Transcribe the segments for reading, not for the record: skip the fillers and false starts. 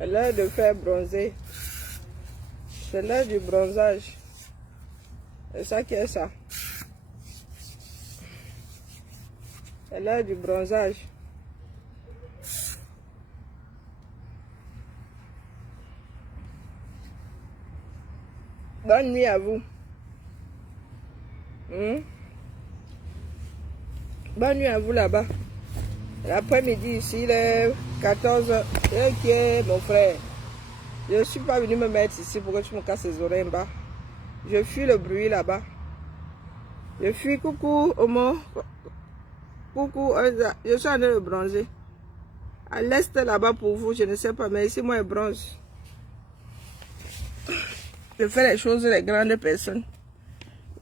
C'est l'heure de faire bronzer. C'est l'heure du bronzage. C'est ça qui est ça. C'est l'heure du bronzage. Bonne nuit à vous. Bonne nuit à vous là-bas. L'après-midi ici, il est 14h. Ok, mon frère. Je ne suis pas venu me mettre ici pour que tu me casses les oreilles en bas. Je fuis le bruit là-bas. Je fuis. Coucou, Omo. Coucou, je suis en train de bronzer. À l'est là-bas pour vous, je ne sais pas, mais ici, moi, je bronze. Je fais les choses des grandes personnes.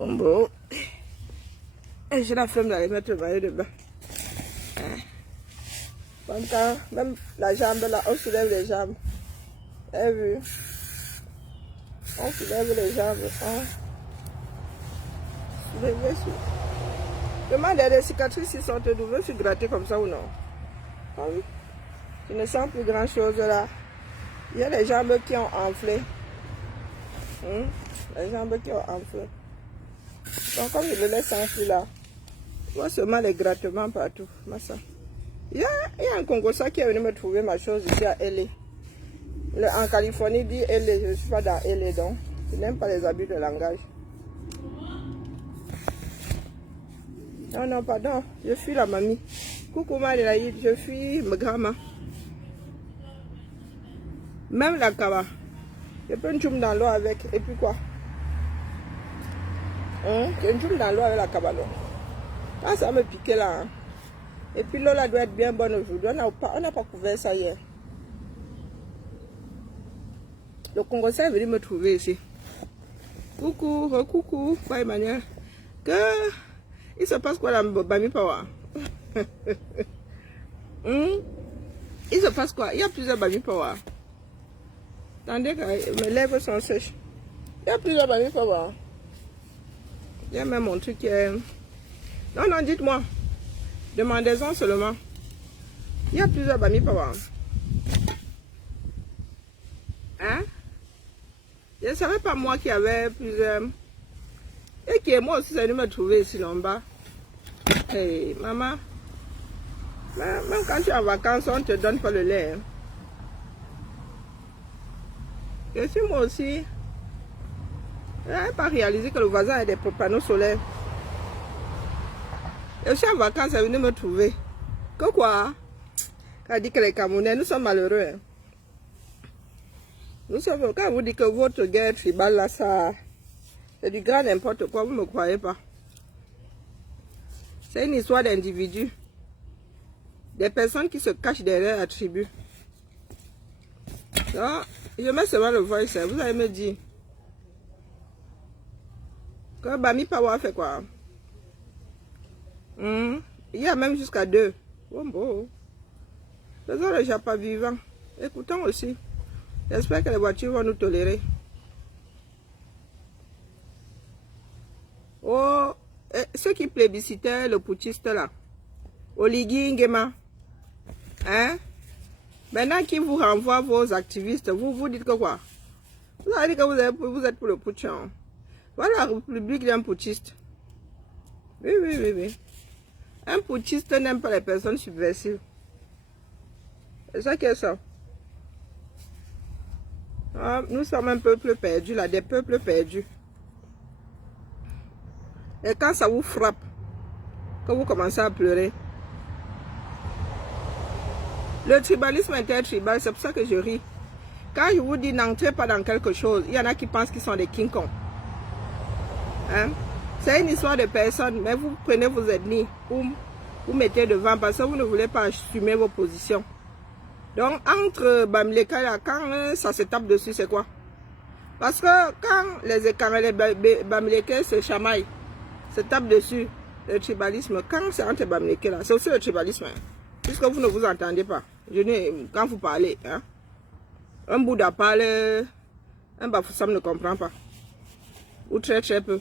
Bon. Et j'ai la flemme d'aller mettre le maillot de bain. Comme quand, même la jambe là, on soulève les jambes. Vous avez vu? On soulève les jambes. Soulevez. Demande les cicatrices qui sont d'où. Je suis grattée comme ça ou non? Je ne sens plus grand chose là. Il y a les jambes qui ont enflé. Les jambes qui ont enflé. Donc comme je le laisse enfler là, je vois seulement les grattements partout. Massa. Il y a un Congossais qui est venu me trouver ma chose ici à LA. En Californie, il dit LA. Je ne suis pas dans LA donc. Je n'aime pas les abus de langage. Non, pardon. Je fuis la mamie. Coucou Madelaïde, je fuis ma grand-mère. Même la kaba. Je peux une chum dans l'eau avec. Et puis quoi? J'ai une chum dans l'eau avec la kaba. Quand ça me piquait là. Et puis l'eau là doit être bien bonne aujourd'hui. On n'a pas couvert ça hier. Le Congolais est venu me trouver ici. Coucou, quoi Emmanuel? Il se passe quoi dans Bami Pawa? Il se passe quoi? Il y a plusieurs Bami Pawa. Attendez que mes lèvres sont sèches. Il y a plusieurs Bami Pawa. Il y a même mon truc qui est... Non, dites-moi. Demandez-en seulement. Il y a plusieurs Bami Pawa. Hein? Je ne savais pas moi qu'il y avait plusieurs. Et qui moi aussi, c'est venu me trouver ici en bas. Hey, maman. Même quand tu es en vacances, on ne te donne pas le lait. Et si moi aussi, je n'avais pas réalisé que le voisin a des panneaux solaires. Je suis en vacances, elle est venue me trouver. Que quoi? Elle dit que les Camerounais, nous sommes malheureux. Nous sommes, quand vous dites que votre guerre tribale là, ça, c'est du grand n'importe quoi, vous ne me croyez pas. C'est une histoire d'individus. Des personnes qui se cachent derrière la tribu. Donc, je mets seulement le voice, vous allez me dire. Que Bami Pawa fait quoi? Il y a même jusqu'à 2. Bon. Faisons le Japa vivant. Écoutons aussi. J'espère que les voitures vont nous tolérer. Oh, ceux qui plébiscitaient le putschiste là. Oligui Nguema. Hein? Maintenant qui vous renvoie vos activistes, vous dites que quoi? Vous avez dit que vous êtes pour le putsch. Hein? Voilà la République d'un putschiste. Oui. Un putschiste n'aime pas les personnes subversives. C'est ça qui est ça. Ah, nous sommes un peuple perdu, là, des peuples perdus. Et quand ça vous frappe, que vous commencez à pleurer, le tribalisme intertribal, c'est pour ça que je ris. Quand je vous dis n'entrez pas dans quelque chose, il y en a qui pensent qu'ils sont des King Kong. Hein? C'est une histoire de personnes, mais vous prenez vos ethnies, vous mettez devant parce que vous ne voulez pas assumer vos positions. Donc, entre Bamileke et quand ça se tape dessus, c'est quoi? Parce que quand les Écarts et les Bamileke se chamaillent, se tapent dessus, le tribalisme, quand c'est entre Bamileke là, c'est aussi le tribalisme. Hein, puisque vous ne vous entendez pas. Quand vous parlez, hein, un Bouddha parle, un Bafoussam ne comprend pas. Ou très peu.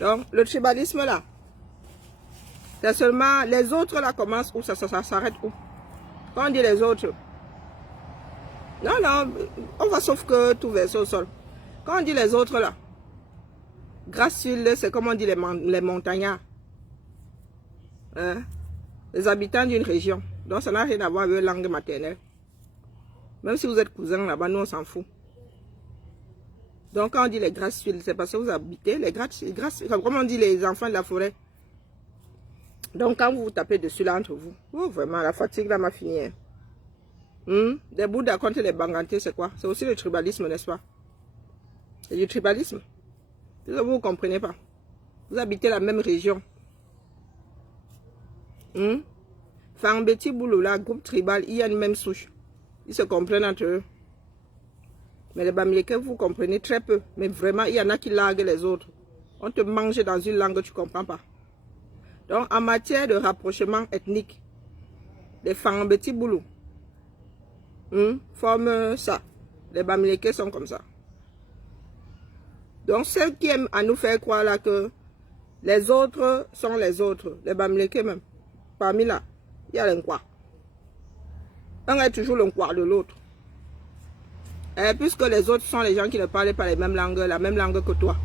Donc, le tribalisme là, c'est seulement les autres là commencent où ça s'arrête où? Quand on dit les autres, Non, non, on va sauf que tout verser au sol. Quand on dit les autres là, gracile, c'est comme on dit les montagnards. Hein? Les habitants d'une région. Donc ça n'a rien à voir avec la langue maternelle. Même si vous êtes cousins là-bas, nous on s'en fout. Donc quand on dit les graciles, c'est parce que vous habitez les graciles, comme on dit les enfants de la forêt. Donc quand vous vous tapez dessus là entre vous, oh, vraiment la fatigue là m'a fini. Hein. Des Bouddhas contre les Bangantés, c'est quoi? C'est aussi le tribalisme, n'est-ce pas? C'est du tribalisme. Vous ne comprenez pas. Vous habitez la même région. Fambeti Bouloula, groupe tribal, il y a une même souche. Ils se comprennent entre eux. Mais les Bamileke, vous comprenez très peu. Mais vraiment, il y en a qui larguent les autres. On te mange dans une langue que tu ne comprends pas. Donc, en matière de rapprochement ethnique, les Fambeti Boulou forment ça. Les Bamileke sont comme ça. Donc, celles qui aiment à nous faire croire là que les autres sont les autres, les Bamileke même, parmi là, il y a l'enquoi. Un est toujours l'enquoi de l'autre. Et puisque les autres sont les gens qui ne parlent pas les mêmes langues, la même langue que toi.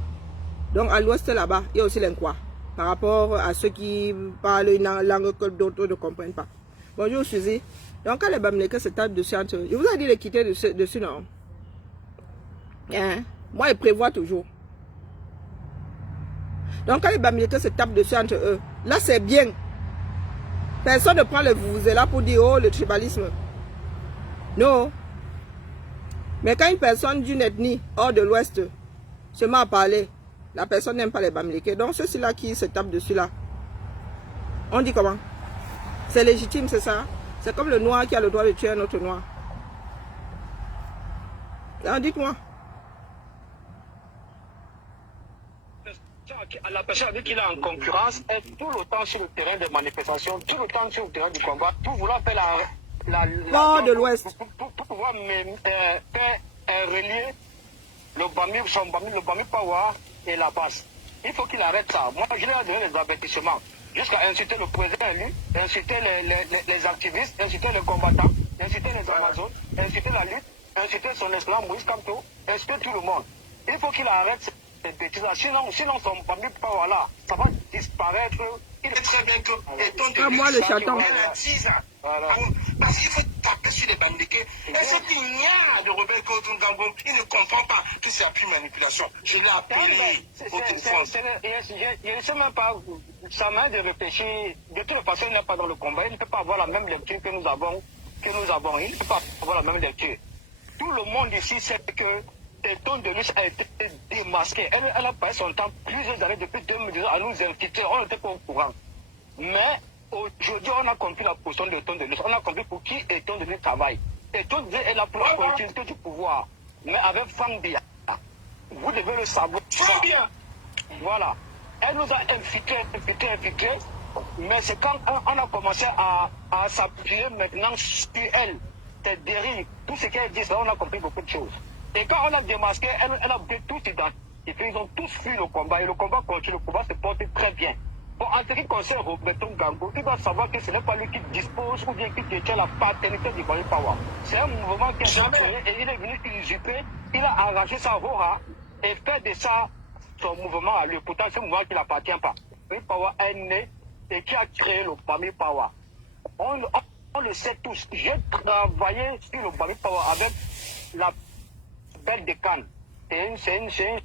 Donc, à l'ouest là-bas, il y a aussi l'enquoi. Par rapport à ceux qui parlent une langue que d'autres ne comprennent pas. Bonjour, Suzy. Donc, quand les Bamileke se tapent dessus entre eux, je vous ai dit de quitter dessus, non? Hein? Moi, ils prévoient toujours. Donc, quand les Bamileke se tapent dessus entre eux, là, c'est bien. Personne ne prend le vous-là pour dire, oh, le tribalisme. Non. Mais quand une personne d'une ethnie hors de l'Ouest se met à parler, la personne n'aime pas les Bamileke. Donc, ceux-là qui se tapent dessus, là, on dit comment? C'est légitime, c'est ça? C'est comme le noir qui a le droit de tuer un autre noir. Dites-moi. La personne avec qui il est en concurrence est tout le temps sur le terrain des manifestations, tout le temps sur le terrain du combat, pour vouloir faire Nord de l'Ouest. Pour pouvoir relier le Bami Power et la base. Il faut qu'il arrête ça. Moi, je lui ai donné des avertissements. Jusqu'à inciter le président élu, inciter les activistes, inciter les combattants, inciter les Amazones, inciter la lutte, inciter son esclave Moïse Kamto, inciter tout le monde. Il faut qu'il arrête ces bêtises-là. Sinon son Bami Power là, ça va disparaître. Il est très bien que moi le chaton. Voilà. Parce qu'il faut taper sur les Bamileke. Et c'est qu'il y a de rebelles contre Gamboum. Il ne comprend pas que c'est appui manipulation. Je l'ai appelé au téléphone. Je ne sais même pas, ça m'a de réfléchir. De toute façon, il n'est pas dans le combat. Il ne peut pas avoir la même lecture que nous avons. Il ne peut pas avoir la même lecture. Tout le monde ici sait que Téton de Luce a été démasqué. Elle a passé son temps plusieurs années depuis 2012 à nous infiltrer. On n'était pas au courant. Mais aujourd'hui, on a compris la position de Téton de Luce. On a compris pour qui Téton de Luce travaille. Téton de Luce est là pour la continuité du pouvoir. Mais avec Fambia, vous devez le savoir. Fambia! Voilà. Elle nous a infiltrés. Mais c'est quand on a commencé à s'appuyer maintenant sur elle, ses dérives, tout ce qu'elle dit, on a compris beaucoup de choses. Et quand on a démasqué, elle a tous identifié. Ils ont tous fui le combat. Et le combat continue. Le combat se porte très bien. Bon, en ce qui concerne Roberto Gambo, il doit savoir que ce n'est pas lui qui dispose ou bien qui détient la paternité du Bami Power. C'est un mouvement qui a été créé et il est venu usurper. Il a arrangé sa Rora et fait de ça son mouvement à lui. Pourtant, c'est un mouvement qui n'appartient pas. Bami Power est né et qui a créé le Bami Power. On le sait tous. J'ai travaillé sur le Bami Power avec la Belle de Cannes. C'est une fille.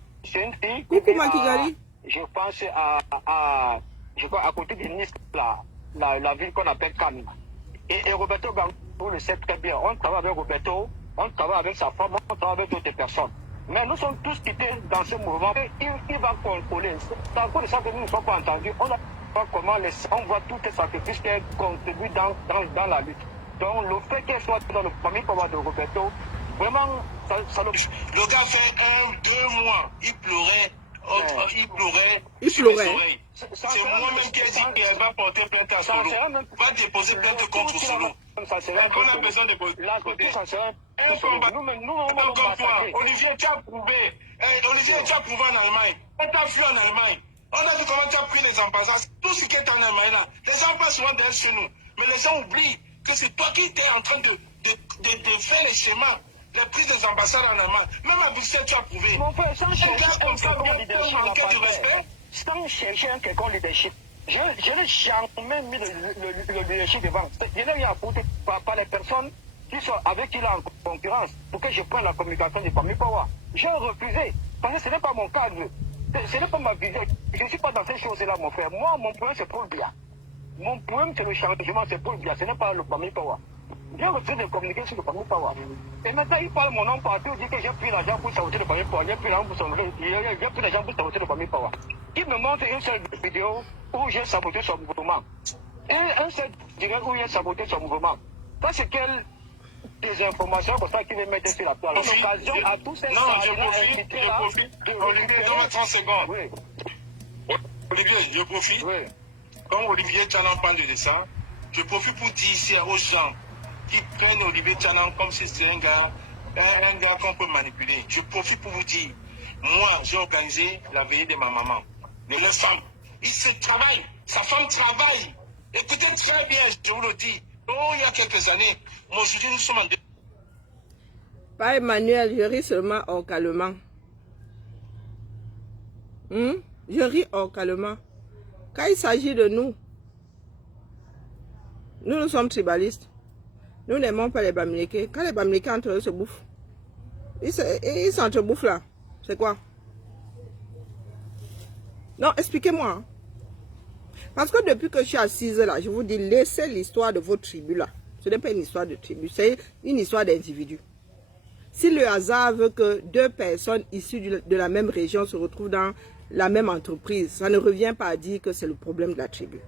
Coucou Makigali. Je pense à côté de Nice, la ville qu'on appelle Cannes. Et Roberto Gambo le sait très bien. On travaille avec Roberto, on travaille avec sa femme, on travaille avec d'autres personnes. Mais nous sommes tous quittés dans ce mouvement. Il va contrôler. C'est encore de ça que nous ne sommes pas entendus. On ne voit comment on voit tous les sacrifices qui contribuent dans la lutte. Donc le fait qu'elle soit dans le premier combat de Roberto, vraiment, le gars fait 1-2 mois, il pleurait. C'est moi-même qui ai dit qu'elle va porter plainte à Solo. Va déposer plainte contre Solo. On a besoin de poser. Un combat comme toi. Olivier, tu as prouvé. Olivier, tu as prouvé en Allemagne. Elle t'a fui en Allemagne. On a vu comment tu as pris les ambassades. Tout ce qui est en Allemagne là. Les gens passent souvent derrière chez nous. Mais les gens oublient que c'est toi qui étais en train de faire les schémas les prix des ambassades en Allemagne. Même à Bruxelles, tu as prouvé. Mon frère, sans chercher comme ça, un leadership, manquer de respect. sans chercher un quelconque leadership, je n'ai jamais mis le leadership devant. Je n'ai rien apporté par les personnes qui sont avec qui il est en concurrence pour que je prenne la communication de Bami Pawa. J'ai refusé, parce que ce n'est pas mon cadre. Ce n'est pas ma vision. Je ne suis pas dans ces choses-là, mon frère. Moi, mon problème, c'est pour le bien. Mon problème, c'est le changement, c'est pour le bien. Ce n'est pas le Bami Pawa. J'ai refusé de communiquer sur le Bami Pawa. Et maintenant, il parle mon nom partout, il dit que j'ai pris l'argent pour saboter le Bami Pawa. J'ai pris l'argent pour saboter le Bami Pawa. Il me montre une seule vidéo où j'ai saboté son mouvement. Et un seul direct où j'ai saboté son mouvement. Parce que des informations comme ça qu'il veut mettre sur la toile. L'occasion à tous ces non, je profite. Olivier, donne-moi 30 secondes. Oui. Olivier, je profite. Oui. Comme Olivier Tchanan parle de ça, je profite pour dire ici aux gens qui prennent Olivier Tchanan comme si c'était un gars qu'on peut manipuler. Je profite pour vous dire, moi, j'ai organisé la veillée de ma maman. De leur femme. Il se travaille. Sa femme travaille. Écoutez très bien, je vous le dis. Oh, il y a quelques années, moi aujourd'hui nous sommes en... Pas Emmanuel, je ris seulement orcalement. Je ris orcalement. Quand il s'agit de nous, nous sommes tribalistes. Nous n'aimons pas les Bamileke. Quand les Bamileke entre eux se bouffent, ils s'entrebouffent là. C'est quoi? Non, expliquez-moi. Parce que depuis que je suis assise là, je vous dis, laissez l'histoire de votre tribu là. Ce n'est pas une histoire de tribu, c'est une histoire d'individu. Si le hasard veut que deux personnes issues de la même région se retrouvent dans la même entreprise, ça ne revient pas à dire que c'est le problème de la tribu.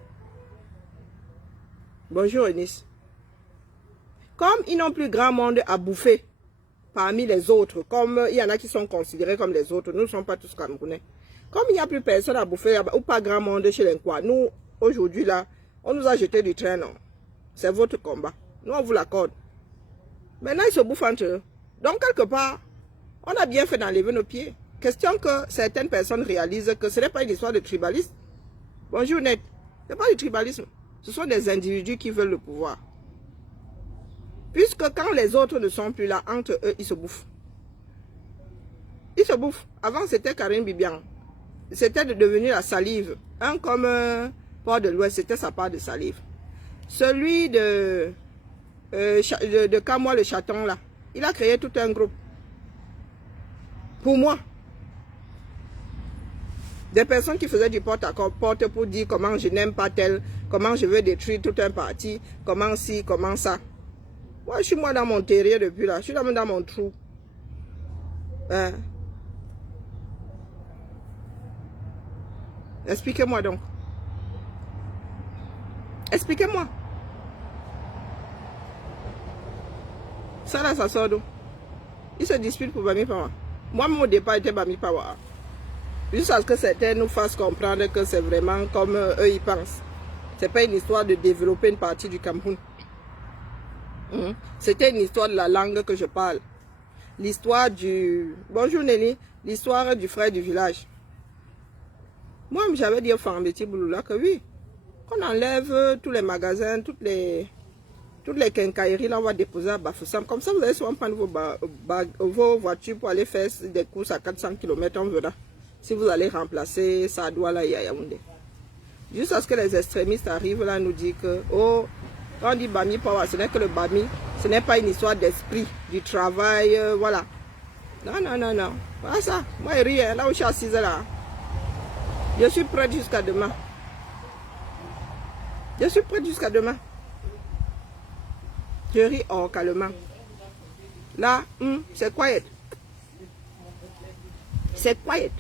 Bonjour Eunice. Comme ils n'ont plus grand monde à bouffer parmi les autres, comme il y en a qui sont considérés comme les autres, nous ne sommes pas tous Camerounais. Comme il n'y a plus personne à bouffer ou pas grand monde chez les quoi, nous, aujourd'hui là, on nous a jeté du train, non. C'est votre combat. Nous, on vous l'accorde. Maintenant, ils se bouffent entre eux. Donc, quelque part, on a bien fait d'enlever nos pieds. Question que certaines personnes réalisent que ce n'est pas une histoire de tribalisme. Bonjour, Net. Ce n'est pas du tribalisme. Ce sont des individus qui veulent le pouvoir. Puisque quand les autres ne sont plus là, entre eux, ils se bouffent. Ils se bouffent. Avant, c'était Karine Bibian. C'était devenu la salive. Un comme Port de l'Ouest, c'était sa part de salive. Celui de Camois le chaton, là, il a créé tout un groupe. Pour moi. Des personnes qui faisaient du porte-à-porte pour dire comment je n'aime pas tel, comment je veux détruire tout un parti, comment ci, comment ça. Moi, je suis moi dans mon terrier depuis là. Je suis dans mon trou. Hein? Expliquez-moi donc. Expliquez-moi. Ça là, ça sort d'où? Ils se disputent pour Bami Pawa. Moi, mon départ était Bami Pawa. Jusqu'à ce que certains nous fassent comprendre que c'est vraiment comme eux ils pensent. C'est pas une histoire de développer une partie du Cameroun. C'était une histoire de la langue que je parle. L'histoire du... Bonjour Nelly. L'histoire du frère du village. Moi, j'avais dit au Fambeti Bouloula que oui, qu'on enlève tous les magasins, toutes les quincailleries, là, on va déposer à Bafoussam. Comme ça, vous allez souvent prendre vos voitures pour aller faire des courses à 400 km, on verra. Si vous allez remplacer Sadoua et Yaoundé. Juste à ce que les extrémistes arrivent là, nous disent que, oh, quand on dit Bami Pawa, ce n'est que le Bami, ce n'est pas une histoire d'esprit, du travail, voilà. Non, non, non, non. Voilà ça. Moi, je ris, là où je suis assise là. Je suis prête jusqu'à demain. Je suis prête jusqu'à demain. Je ris calmement. Là, c'est quiet. C'est quiet.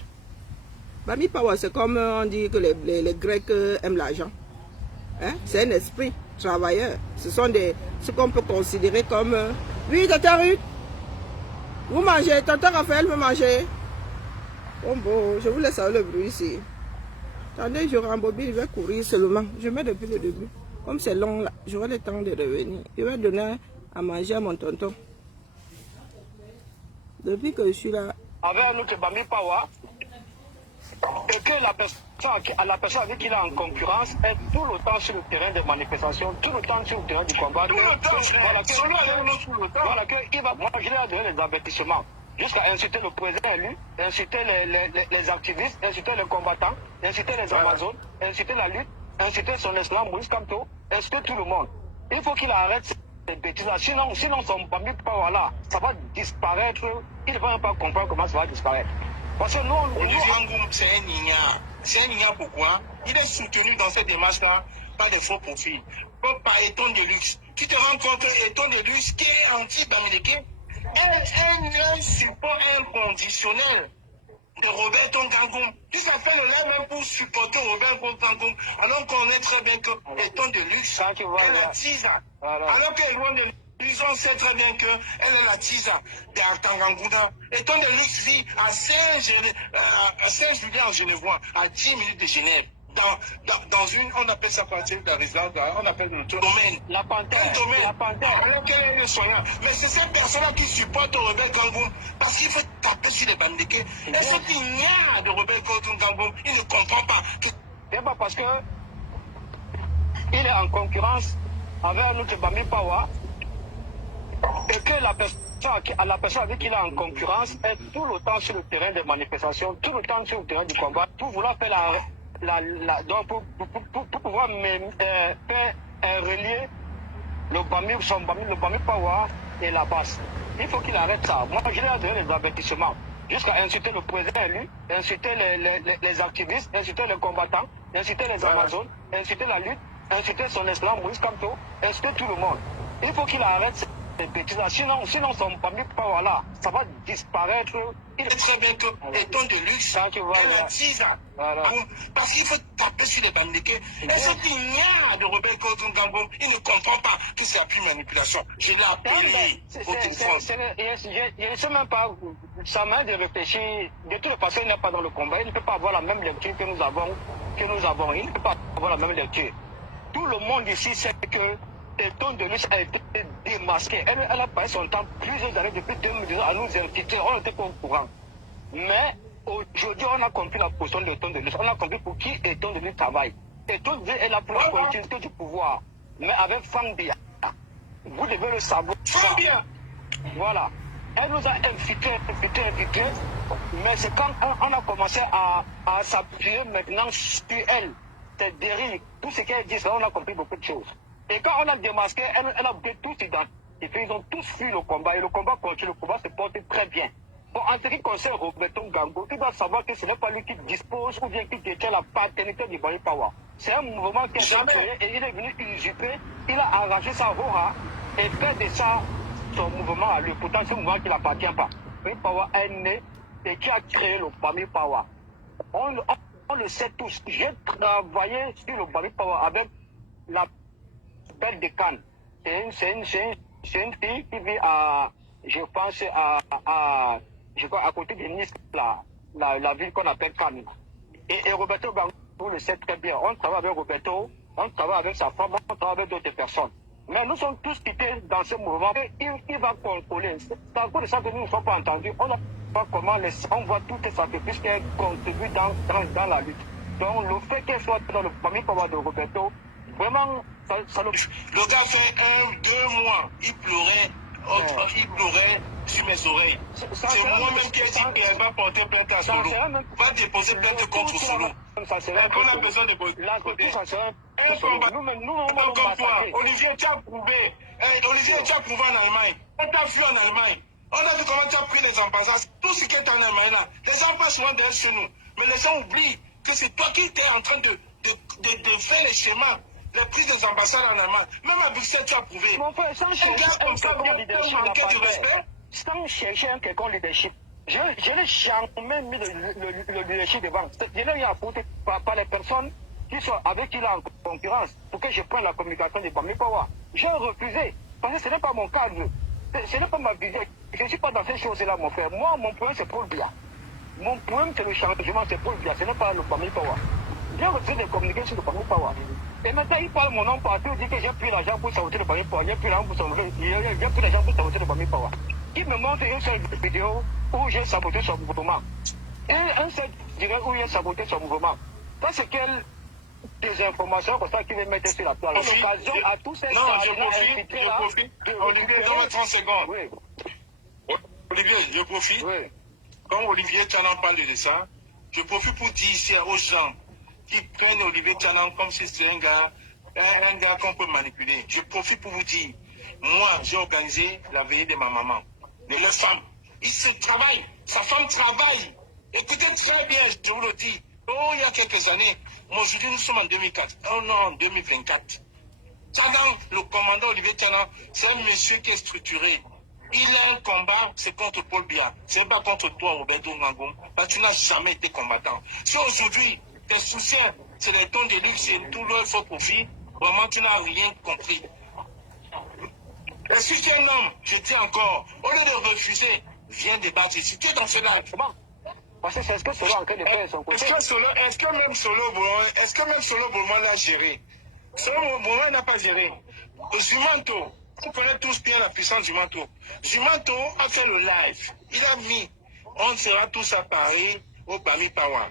Bami Pawa, c'est comme on dit que les Grecs aiment l'argent. Hein? C'est un esprit travailleur. Ce sont ce qu'on peut considérer comme... Oui, Tata Ruth, vous mangez. Tata Raphaël veut manger. Bon, je vous laisse avoir le bruit ici. Attendez, je rembobine, je vais courir seulement. Je mets depuis le début. Comme c'est long là, j'aurai le temps de revenir. Je vais donner à manger à mon tonton. Depuis que je suis là... Avec un autre Bami Pawa, et que la personne avec qui il est en concurrence est tout le temps sur le terrain des manifestations, tout le temps sur le terrain du combat. Tout le temps, voilà, qu'il va, moi je lui ai donné les avertissements, jusqu'à inciter le président élu, inciter les activistes, inciter les combattants, inciter les Amazones, inciter la lutte, inciter son excellent Maurice Kamto, inciter tout le monde. Il faut qu'il arrête ces bêtises-là, sinon son Bambi Power là, ça va disparaître, il ne va même pas comprendre comment ça va disparaître. Parce que Olivier Angoum, c'est un ignare. C'est un ignare pourquoi? Il est soutenu dans cette démarche-là par des faux profils, par Eton Deluxe. Tu te rends compte que Eton Deluxe, qui est anti-Bamileke, un support inconditionnel de Roberto Ngangoum. Tu s'appelles là même pour supporter Roberto Ngangoum, alors qu'on est très bien que Eton Deluxe est la tisa. Alors que Eton Deluxe, on sait très bien qu'elle est la tisa d'Artangangouda. Eton Deluxe vit à Saint-Julien en Genevois, à 10 minutes de Genève. Dans une, on appelle ça partie de la résidence, on appelle notre domaine. La panthère. La panthère. Alors qu'elle est le soignant. Mais c'est cette personne-là qui supporte Robert Kangoum parce qu'il faut taper sur les bandéqués. Et cet ignare de Robert Kangoum, il ne comprend pas. C'est pas parce que il est en concurrence avec notre Bambi Power et que la personne avec qui il est en concurrence est tout le temps sur le terrain des manifestations, tout le temps sur le terrain du combat, pour vouloir faire donc pour pouvoir faire relier le Bambi Power et la base. Il faut qu'il arrête ça. Moi, je lui ai donné les avertissements, jusqu'à inciter le président élu, inciter les activistes, inciter les combattants, inciter les Amazones, inciter la lutte, inciter son excellent Maurice Kamto, inciter tout le monde. Il faut qu'il arrête ces bêtises-là. Sinon son Bambi Power là, ça va disparaître. Il est très bien que Eton Deluxe est la tisa. Parce qu'il faut taper sur les bandéqués. Et cet ignare de Robert Kangoum, il ne comprend pas que c'est la pure manipulation. Je l'ai appelé au téléphone. Je ne sais même pas, ça m'a de réfléchir. De toute façon, il n'est pas dans le combat. Il ne peut pas avoir la même lecture que nous avons. Il ne peut pas avoir la même lecture. Tout le monde ici sait que Eton Deluxe a été démasqué. Elle a passé son temps plusieurs années depuis 2010 à nous infiltrer. On n'était pas au courant. Mais aujourd'hui, on a compris la position d'Eton Deluxe. On a compris pour qui Eton Deluxe travaille. Eton Deluxe est là pour la continuité du pouvoir. Mais avec Fambia, vous devez le savoir. Fambia! Voilà. Elle nous a infiltrés. Mais c'est quand on a commencé à s'appuyer maintenant sur elle, c'est dérive, tout ce qu'elle dit, on a compris beaucoup de choses. Et quand on a démasqué, elle a tous identifié, ils ont tous fui le combat, et le combat continue, le combat se porte très bien. Bon, en ce qui concerne Roberto Ngangoum, il doit savoir que ce n'est pas lui qui dispose ou bien qui détient la paternité du Bambi Power. C'est un mouvement qui a été créé et il est venu usurper, il a arrangé sa Rora et fait de ça son mouvement à lui. Pourtant, c'est un mouvement qui n'appartient pas. Bambi Power est né et qui a créé le Bambi Power. On le sait tous. J'ai travaillé sur le Bambi Power avec la Belle de Cannes. C'est une fille qui vit à, je pense, à côté de Nice, la ville qu'on appelle Cannes. Et Roberto Ngangoum le sait très bien. On travaille avec Roberto, on travaille avec sa femme, on travaille avec d'autres personnes. Mais nous sommes tous quittés dans ce mouvement. Il va contrôler. C'est à cause de ça que nous ne sommes pas entendus. On n'a pas comment on voit toutes les sacrifices qu'elle contribue dans la lutte. Donc le fait qu'elle soit dans le premier combat de Roberto, vraiment, le gars fait 1-2 mois, il pleurait sur mes oreilles. C'est moi-même qui ai dit qu'il va porter plainte à Solo. Va déposer plainte contre Solo. On a besoin de un combat comme toi. Olivier, tu as prouvé. Olivier, tu as prouvé en Allemagne. On t'a fui en Allemagne. On a vu comment tu as pris les ambassades. Tout ce qui est en Allemagne là. Les gens passent souvent derrière chez nous. Mais les gens oublient que c'est toi qui étais en train de faire les schémas. Les prises des ambassades en Allemagne. Même à Bruxelles, tu as prouvé. Mon frère, sans chercher un quelconque leadership, je n'ai jamais mis le leadership devant. Je n'ai rien à foutre par les personnes avec qui il est en concurrence pour que je prenne la communication de Bambi Power. J'ai refusé parce que ce n'est pas mon cadre. Ce n'est pas ma vision. Je ne suis pas dans ces choses-là, mon frère. Moi, mon problème, c'est pour le bien. Mon problème, c'est le changement, c'est pour le bien. Ce n'est pas le Bambi Power. J'ai refusé de communiquer sur le Bambi Power. Et maintenant, il parle mon nom partout, il dit que j'ai pris l'argent pour sauter le Bambi Power. J'ai pris l'argent pour sauter le Bambi Power. Il me montre une seule vidéo où j'ai saboté son mouvement. Et un seul dirait où il a saboté son mouvement. Parce qu'elle des informations comme ça qu'il les mettre sur la toile. L'occasion à tous ces non, je profite. Olivier, donne-moi 30 secondes. Oui. Olivier, je profite. Oui. Comme Olivier Tchanan parle de ça, je profite pour dire ici aux gens qui prennent Olivier Tchanan comme si c'était un gars qu'on peut manipuler. Je profite pour vous dire, moi, j'ai organisé la veillée de ma maman. Les 9 femmes, ils se travaillent. Sa femme travaille. Écoutez très bien, je vous le dis. Oh, il y a quelques années. Moi, aujourd'hui, nous sommes en 2004. Oh non, en 2024. Tchanan, le commandant Olivier Tchanan, c'est un monsieur qui est structuré. Il a un combat, c'est contre Paul Biya. C'est pas contre toi, Roberto Ngangom. Parce que tu n'as jamais été combattant. Si aujourd'hui, tes soutiens, c'est les tons de luxe et tout leur faux profit, vraiment, tu n'as rien compris. Et si tu es un homme, je dis encore, au lieu de refuser, viens débattre ici. Tu es dans ce live. Parce que c'est ce que Solo en train de faire son côté. Est-ce que même Solo Bourman l'a géré? Solo Bourman n'a pas géré. Zumanto, vous connaissez tous bien la puissance du Zumanto. Zumanto a fait le live. Il a mis, on sera tous à Paris au Bami Pawa.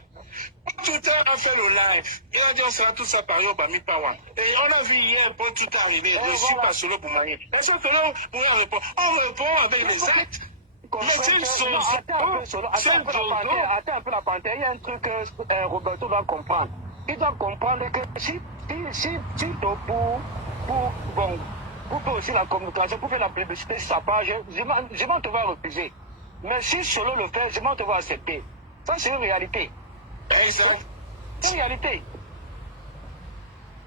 Tout a fait le live. Il a dit on sera tous à Paris au Bami Pawa. Et on a vu hier, pour tout arriver, reçu par Solo Bourman. Est-ce que Solo Bourman répond? On répond avec les actes. Attends un peu la panthère. Il y a un truc que Roberto doit comprendre. Il doit comprendre que si pour faire aussi la communication, pour faire la publicité sur sa page, Zuman te va refuser. Mais si Solo le fait, Zuman te va accepter. Ça, c'est une réalité. C'est une réalité.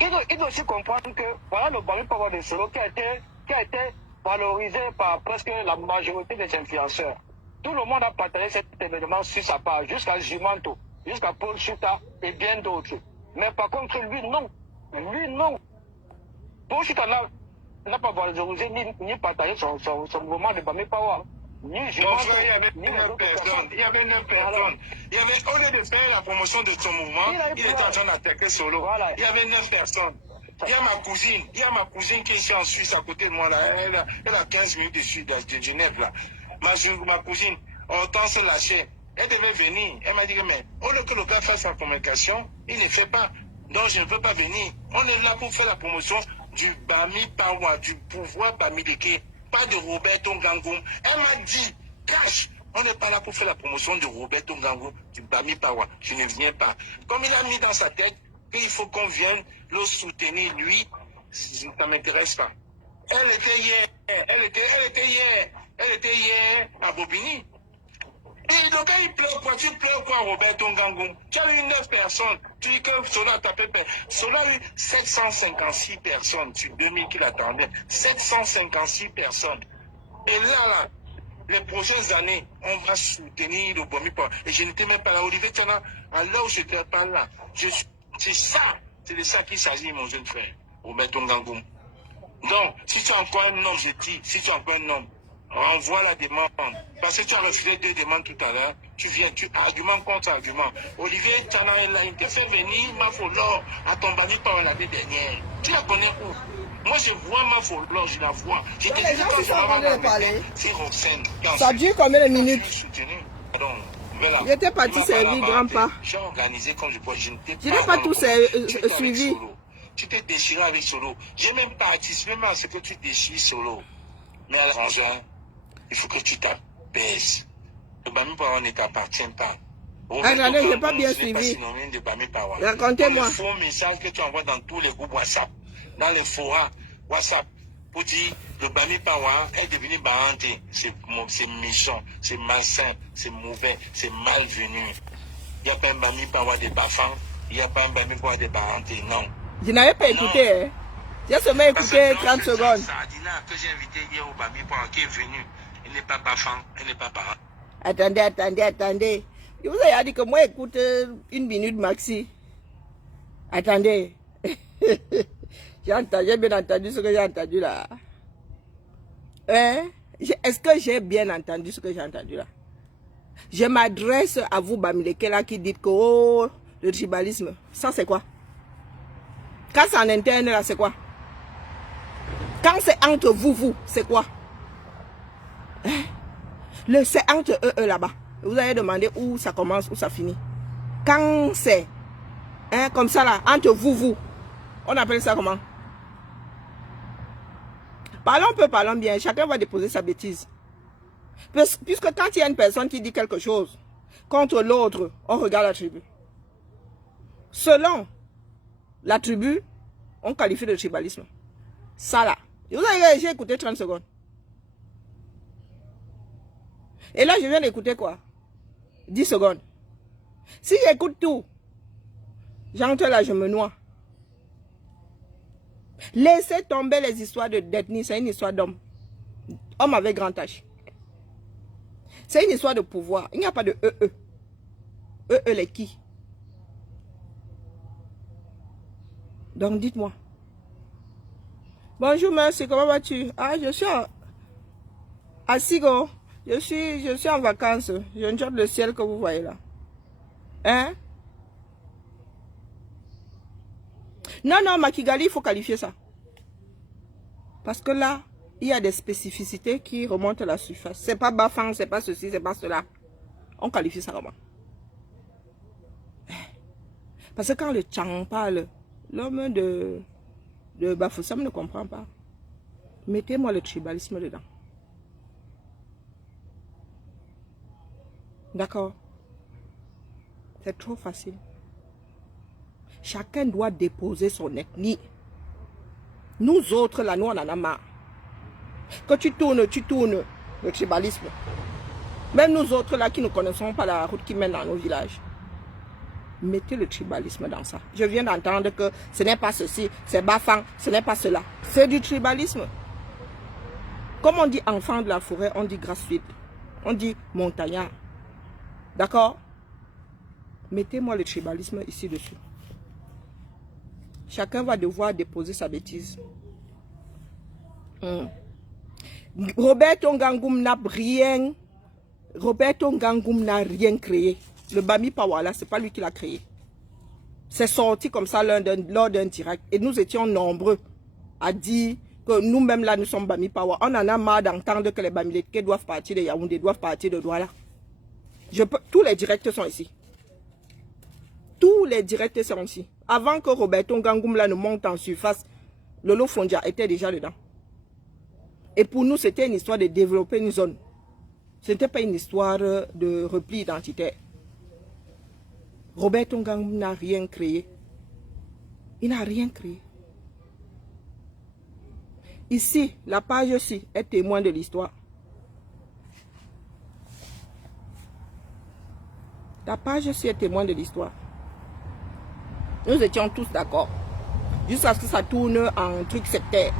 Il doit aussi comprendre que voilà le Bami Pawa de Solo qui a été valorisé par presque la majorité des influenceurs. Tout le monde a partagé cet événement sur sa page, jusqu'à Zumanto, jusqu'à Paul Chita et bien d'autres. Mais par contre, lui, non. Lui, non. Paul Chita n'a pas valorisé ni partagé son mouvement de Bami Pawa. Ni Zumanto, il y avait 9 personnes. Il y avait 9 personnes. Au lieu de faire la promotion de son mouvement, il était en train d'attaquer Solo. Voilà. Il y avait 9 personnes. Il y a ma cousine qui est ici en Suisse à côté de moi là. Elle a 15 minutes de Genève là. Ma cousine, Hortense Lachet, elle devait venir. Elle m'a dit que mais au lieu que le gars fasse sa communication, il ne fait pas. Donc je ne peux pas venir. On est là pour faire la promotion du Bami Pawa, du pouvoir Bamileke, pas de Roberto Ngangom. Elle m'a dit, cash, on n'est pas là pour faire la promotion de Roberto Ngangom, du Bami Pawa. Je ne viens pas. Comme il a mis dans sa tête qu'il faut qu'on vienne le soutenir, lui, ça ne m'intéresse pas. Elle était hier à Bobigny. Et donc, il pleure quoi? Tu pleures quoi, Roberto Ngangom? Tu as eu 9 personnes. Tu dis que Solo a tapé. Solo a eu 756 personnes sur 2000 qui l'attendaient. 756 personnes. Et là, les prochaines années, on va soutenir le Bami Pawa. Et je n'étais même pas là. Olivier Tchanan, à l'heure où je n'étais pas là, c'est de ça qu'il s'agit, mon jeune frère, Roberto Ngangom. Donc, si tu as encore un homme, je dis, si tu as encore un homme, renvoie la demande. Parce que tu as refusé 2 demandes tout à l'heure. Tu viens, tu argument contre argument. Olivier Tchanan, il te fait venir Mafolor à ton Bami Pawa l'année dernière. Tu la connais où? Moi, je vois Mafolor, je la vois. Je te dis quand tu vas parler. C'est Roxane. Ça dure combien de minutes? Voilà. Il était parti servir, grand-pas. J'ai organisé comme je peux. Je n'ai pas tout suivi. Tu t'es déchiré avec Solo. J'ai même participé à ce que tu déchires Solo. Mais à l'argent, il faut que tu t'apaises. Le Bami Pawa ne t'appartient pas. Attendez, je n'ai pas bien suivi. Racontez-moi. Le faux message que tu envoies dans tous les groupes WhatsApp, dans les forums WhatsApp, pour dire le Bami Pawa est devenu Bahanté. C'est méchant, c'est malsain, c'est mauvais, c'est malvenu. Il n'y a pas un Bami Pawa de Bafan, il n'y a pas un Bami Pawa de Bahanté, non. Je n'avais pas écouté. Hein. J'ai seulement écouté 30 secondes. Sadina que j'ai invité hier au Bami Pawa qui est venu, il n'est pas Bafan, il n'est pas Bahanté. Attendez. Je vous ai dit que moi écoute 1 minute maxi. Attendez. J'ai bien entendu ce que j'ai entendu là. Hein? Est-ce que j'ai bien entendu ce que j'ai entendu là? Je m'adresse à vous, Bamileke, là, qui dites que oh, le tribalisme, ça c'est quoi? Quand c'est en interne là, c'est quoi? Quand c'est entre vous, c'est quoi? Hein? C'est entre eux là-bas. Vous allez demander où ça commence, où ça finit. Quand c'est, hein, comme ça là, entre vous, on appelle ça comment? Parlons bien, chacun va déposer sa bêtise. Puisque quand il y a une personne qui dit quelque chose contre l'autre, on regarde la tribu. Selon la tribu, on qualifie de tribalisme. Ça là. Vous avez j'ai écouté 30 secondes. Et là, je viens d'écouter quoi? 10 secondes. Si j'écoute tout, j'entre là, je me noie. Laissez tomber les histoires d'ethnie, c'est une histoire d'homme. Homme avec grand H. C'est une histoire de pouvoir. Il n'y a pas de EE. EE les qui? Donc dites-moi. Bonjour, merci, comment vas-tu? Ah, je suis à Sigo. Je suis en vacances. Je regarde le ciel que vous voyez là. Hein? Non, Makigali, il faut qualifier ça. Parce que là, il y a des spécificités qui remontent à la surface. C'est pas Bafang, c'est pas ceci, c'est pas cela. On qualifie ça comment? Parce que quand le Tchang parle, l'homme de Bafoussam ne comprend pas. Mettez-moi le tribalisme dedans. D'accord? C'est trop facile. Chacun doit déposer son ethnie. Nous autres, là, nous, on en a marre. Que tu tournes le tribalisme. Même nous autres, là, qui ne connaissons pas la route qui mène dans nos villages. Mettez le tribalisme dans ça. Je viens d'entendre que ce n'est pas ceci, c'est Bafang, ce n'est pas cela. C'est du tribalisme. Comme on dit enfant de la forêt, on dit gratuite. On dit montagnard. D'accord? Mettez-moi le tribalisme ici-dessus. Chacun va devoir déposer sa bêtise. Roberto Ngangum n'a rien. Roberto Ngangum n'a rien créé. Le Bami Pawala, ce n'est pas lui qui l'a créé. C'est sorti comme ça lors d'un direct. Et nous étions nombreux à dire que nous-mêmes là, nous sommes Bami Pawa. On en a marre d'entendre que les Bamileke doivent partir de Yaoundé, doivent partir de Douala. Tous les directs sont ici. Tous les directs sont ici. Avant que Roberto Ngangum là ne monte en surface, Lolo Fondia était déjà dedans. Et pour nous, c'était une histoire de développer une zone. Ce n'était pas une histoire de repli identitaire. Roberto Ngangum n'a rien créé. Il n'a rien créé. Ici, la page aussi est témoin de l'histoire. La page aussi est témoin de l'histoire. Nous étions tous d'accord. Jusqu'à ce que ça tourne en truc sectaire.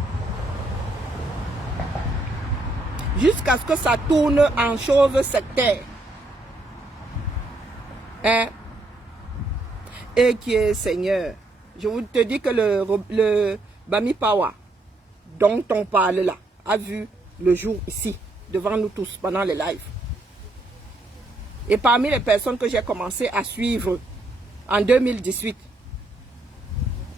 Jusqu'à ce que ça tourne en chose sectaire. Hein? Et qui est Seigneur. Je vous te dis que le Bami Pawa dont on parle là a vu le jour ici, devant nous tous, pendant les lives. Et parmi les personnes que j'ai commencé à suivre en 2018,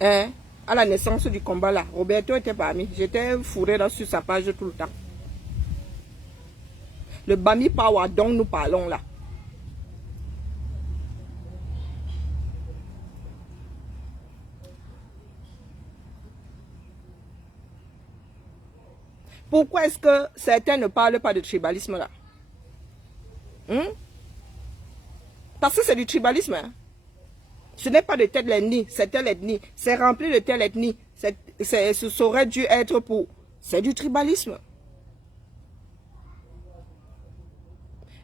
hein, à la naissance du combat là, Roberto était parmi. J'étais fourré sur sa page tout le temps. Le Bami Pawa dont nous parlons là. Pourquoi est-ce que certains ne parlent pas de tribalisme là? Parce que c'est du tribalisme. Hein? Ce n'est pas de telle ethnie, c'est telle ethnie. C'est rempli de telle ethnie. Ce aurait dû être pour... C'est du tribalisme.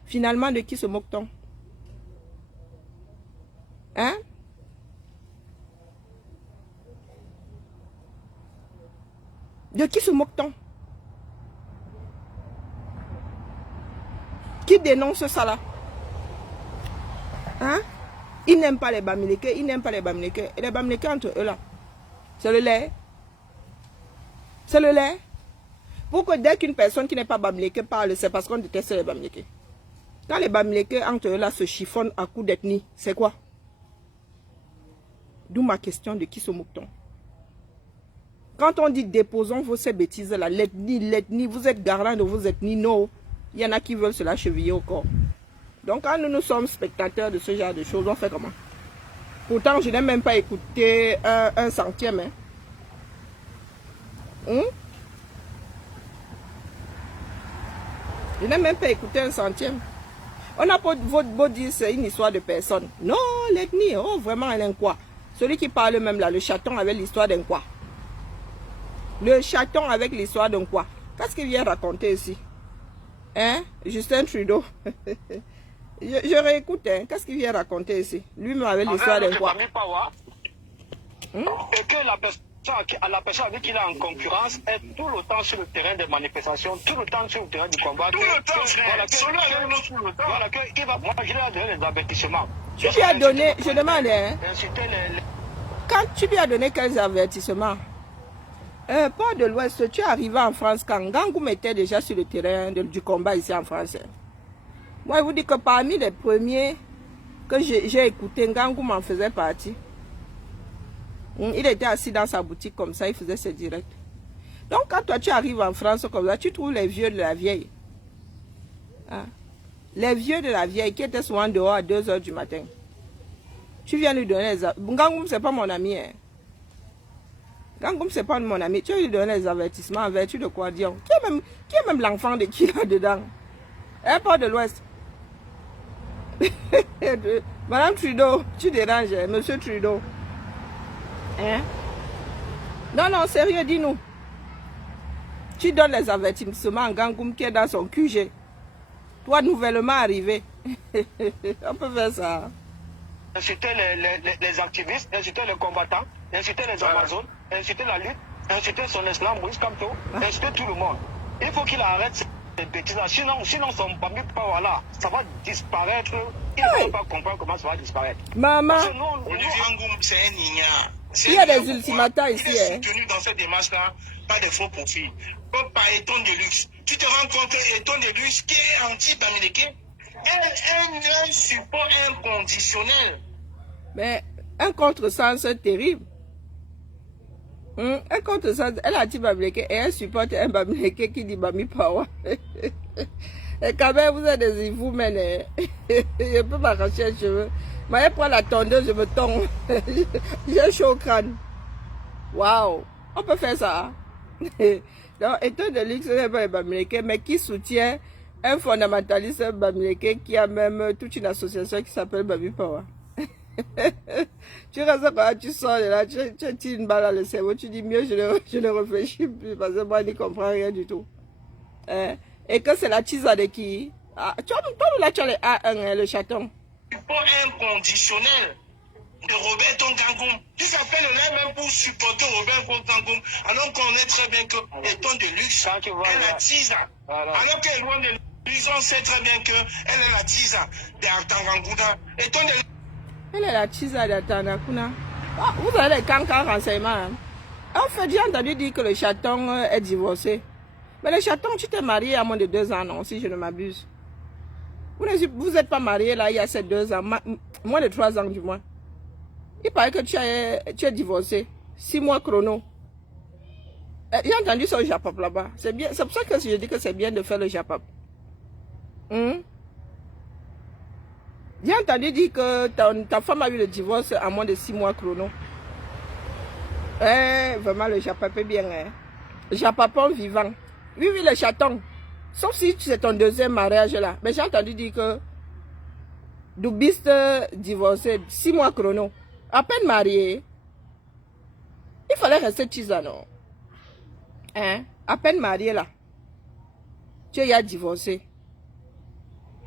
Finalement, de qui se moque-t-on? Hein? De qui se moque-t-on? Qui dénonce ça là? Hein? Ils n'aiment pas les Bamileke, ils n'aiment pas les Bamileke. Et les Bamileke entre eux là, c'est le lait. C'est le lait. Pour que dès qu'une personne qui n'est pas Bamileke parle, c'est parce qu'on déteste les Bamileke. Quand les Bamileke entre eux là se chiffonnent à coups d'ethnie, c'est quoi? D'où ma question de qui se moque-t-on? Quand on dit déposons vos ces bêtises là, l'ethnie, vous êtes garant de vos ethnies, non. Il y en a qui veulent se la cheviller au corps. Donc quand nous sommes spectateurs de ce genre de choses, on fait comment? Pourtant, je n'ai même pas écouté un centième. Hein? Je n'ai même pas écouté un centième. On n'a pas beau dire c'est une histoire de personne. Non, l'ethnie, oh vraiment elle est quoi? Celui qui parle même là, le chaton avec l'histoire d'un quoi? Le chaton avec l'histoire d'un quoi? Qu'est-ce qu'il vient raconter ici? Hein? Justin Trudeau. je réécoute, hein? Qu'est-ce qu'il vient raconter ici? Lui-même avec l'histoire d'un quoi? Et que la personne avec qui il est en concurrence est tout le temps sur le terrain des manifestations, tout le temps sur le terrain du combat. Tout le temps, voilà, il va, moi, je lui ai donné les avertissements. Tu lui as donné, je demande, hein? Quand tu lui as donné quels avertissements? Pas de l'Ouest, tu es arrivé en France quand Ngangoum était déjà sur le terrain du combat ici en France. Moi, je vous dis que parmi les premiers que j'ai écoutés, Ngangoum en faisait partie. Il était assis dans sa boutique comme ça, il faisait ses directs. Donc, quand toi, tu arrives en France comme ça, tu trouves les vieux de la vieille. Hein? Les vieux de la vieille qui étaient souvent dehors à 2 h du matin. Tu viens lui donner les avertissements. Ngangoum, ce n'est pas mon ami. Hein? Ngangoum, ce n'est pas mon ami. Tu vas lui donner les avertissements en vertu de quoi dire? Qui est même l'enfant de qui là-dedans? Un pas de l'Ouest. Madame Trudeau, tu déranges, Monsieur Trudeau. Hein? Non, non, sérieux, dis-nous. Tu donnes les avertissements à Ngangoum qui est dans son QG. Toi, nouvellement arrivé. On peut faire ça. Inciter les activistes, inciter les combattants, inciter les Amazones, inciter la lutte, inciter son islam, Moïse Kamto, inciter tout le monde. Il faut qu'il arrête ces bêtises-là. Sinon son Bami Power là, ça va disparaître. Il ne va pas comprendre comment ça va disparaître. Maman. Olivier Ngangoum, c'est un ignare. Il y a des ultimatas ici. Il est soutenu dans cette démarche-là par des faux profils. Comme par Eton de Luxe. Tu te rends compte que Eton de Luxe, qui est anti-Bamileke, un support inconditionnel. Mais un contresens terrible. Un contresens, elle a dit Bamileke et elle supporte un Bamileke qui dit Bami Power. Et quand même, vous êtes des vous mais je peux m'arracher les cheveux. Mais elle prend la tondeuse, je me tombe. J'ai chaud au crâne. Waouh, on peut faire ça. Donc, étant de luxe, ce n'est pas les Bamileke, mais qui soutient un fondamentaliste Bamileke qui a même toute une association qui s'appelle Bami Power. Tu restes quand tu sors de là, tu tires une balle dans le cerveau, tu dis mieux, je ne réfléchis plus parce que moi, je ne comprends rien du tout. Et que c'est la tisa de qui? Toi, là, tu as les A1, le chaton. Support inconditionnel de Roberto Ngangoum. Tu s'appelles là même pour supporter Roberto Ngangoum, alors qu'on est très bien que Eton de Luxe est la tisa. Alors qu'elle est loin de luxe, on sait très bien qu'elle est la tisa d'Artangangouda. Eton de Elle est la tisa d'Artangangouda. Vous avez les cancans renseignements. Hein? En fait, j'ai entendu dire que le chaton est divorcé. Mais le chaton, tu t'es marié à moins de 2 ans, non, si je ne m'abuse. Vous n'êtes pas marié là il y a ces 2 ans, moins de 3 ans du moins. Il paraît que tu es divorcé. 6 mois chrono. J'ai entendu ça au Japon là-bas. C'est bien. C'est pour ça que je dis que c'est bien de faire le Japon. J'ai entendu dire que ta femme a eu le divorce à moins de 6 mois chrono. Vraiment le Japon est bien. Hein? Le Japon vivant. Oui, le chaton. Sauf si c'est ton 2e mariage là. Mais j'ai entendu dire que Doubiste divorcé, 6 mois chrono. À peine marié. Il fallait rester tisa, non? Hein? À peine marié là. Tu as divorcé.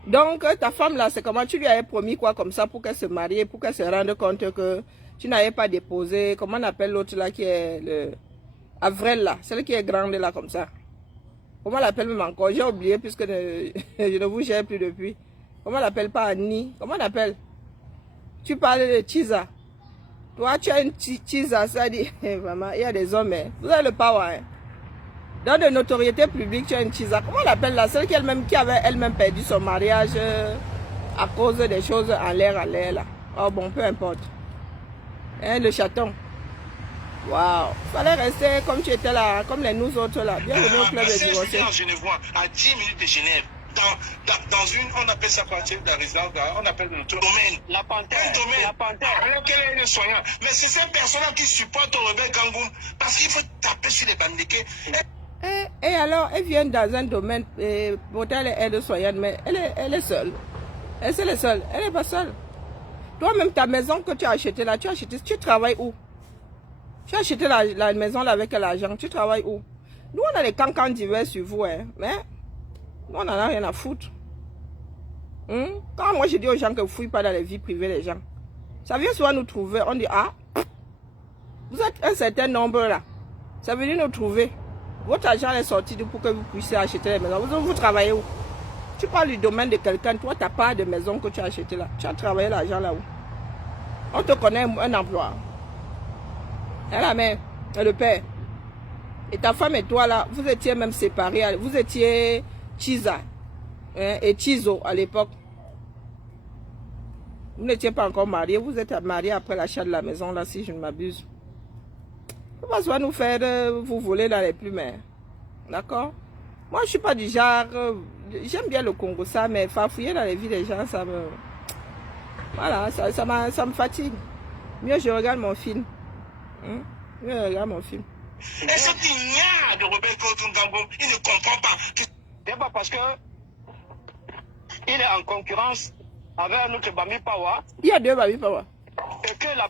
Donc ta femme là, c'est comment tu lui avais promis quoi comme ça pour qu'elle se marie, pour qu'elle se rende compte que tu n'avais pas déposé. Comment on appelle l'autre là qui est le Avril là, celle qui est grande là comme ça. Comment on l'appelle même encore? J'ai oublié puisque je ne vous gère plus depuis. Comment on l'appelle pas Annie? Comment on appelle? Tu parles de Tisa. Toi, tu as une Tisa, ça dit, vraiment, il y a des hommes, hein. Vous avez le power. Hein. Dans de notoriété publique, tu as une Tisa. Comment on l'appelle là? Celle qui avait elle-même perdu son mariage à cause des choses en l'air là. Oh bon, peu importe. Hein, le chaton. Waouh, fallait rester comme tu étais là, comme les nous autres là. Bienvenue au club des divorcés. À 10 minutes de Genève. dans une, on appelle ça quoi, la réserve, on appelle le domaine. La panthère. Un domaine. La panthère. Alors qu'elle est le soignant. Mais c'est ces personnes-là qui supportent Rebelle Gangoum parce qu'il faut taper sur les bandéqués. Et alors, elle vient dans un domaine, pourtant elle est aide-soignante, mais elle est seule. Elle est seule, elle n'est pas seule. Toi-même, ta maison que tu as achetée là, tu travailles où? Tu as acheté la maison là avec l'argent, tu travailles où? Nous, on a des cancans divers sur vous, hein, mais nous, on n'en a rien à foutre. Quand moi, je dis aux gens que vous ne fouillez pas dans les vies privées des gens, ça vient souvent nous trouver, on dit, ah, vous êtes un certain nombre là, ça veut dire nous trouver. Votre argent est sorti pour que vous puissiez acheter les maisons. Vous travaillez où? Tu parles du domaine de quelqu'un, toi, tu n'as pas de maison que tu as acheté là. Tu as travaillé l'argent là où? On te connaît un emploi. Et la mère, et le père. Et ta femme et toi là, vous étiez même séparés. Vous étiez Chiza et Chizo à l'époque. Vous n'étiez pas encore mariés. Vous êtes mariés après l'achat de la maison là, si je ne m'abuse. Vous ne pouvez pas nous faire vous voler dans les plumes. D'accord? Moi, je ne suis pas du genre... J'aime bien le Congo, ça, mais farfouiller dans les vies des gens, ça me... Voilà, ça me fatigue. Mieux, je regarde mon film. Mieux, je regarde mon film. Et ce ignare de Rebelle Kotoun Gangoum, il ne comprend pas. C'est pas parce que il est en concurrence avec un autre Bami Pawa. Il y a deux Bami Pawa. Et que la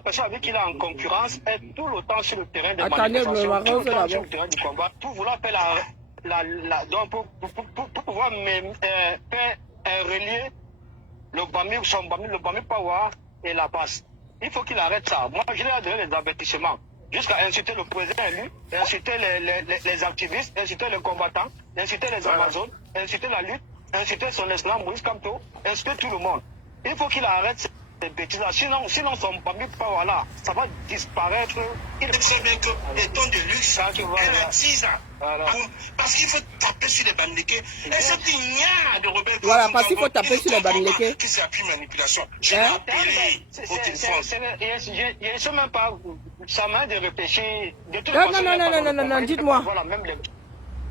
personne avec qui il est en concurrence est tout le temps sur le terrain de manifestation, tout le temps sur le terrain du combat, pour vouloir faire donc pour pouvoir faire relier le Bami Pawa et la passe. Il faut qu'il arrête ça. Moi, je lui ai donné des avertissements. Jusqu'à inciter le président élu, inciter les activistes, inciter les combattants, inciter les Amazones, inciter la lutte, inciter son excellent Moïse Kamto, inciter tout le monde. Il faut qu'il arrête ces bêtises-là. Sinon son Bami Pawa là, ça va disparaître. Il sait bien que les tons de luxe, elle est 6 ans. Voilà. Parce qu'il faut taper sur les bandéqués. Et cet ignare de Rebelle. Voilà, parce qu'il faut taper sur les bandéqués. Qui s'appuie manipulation. Je l'ai appelé au téléphone. Je ne sais même pas, ça m'a de réfléchir. Non, dites-moi.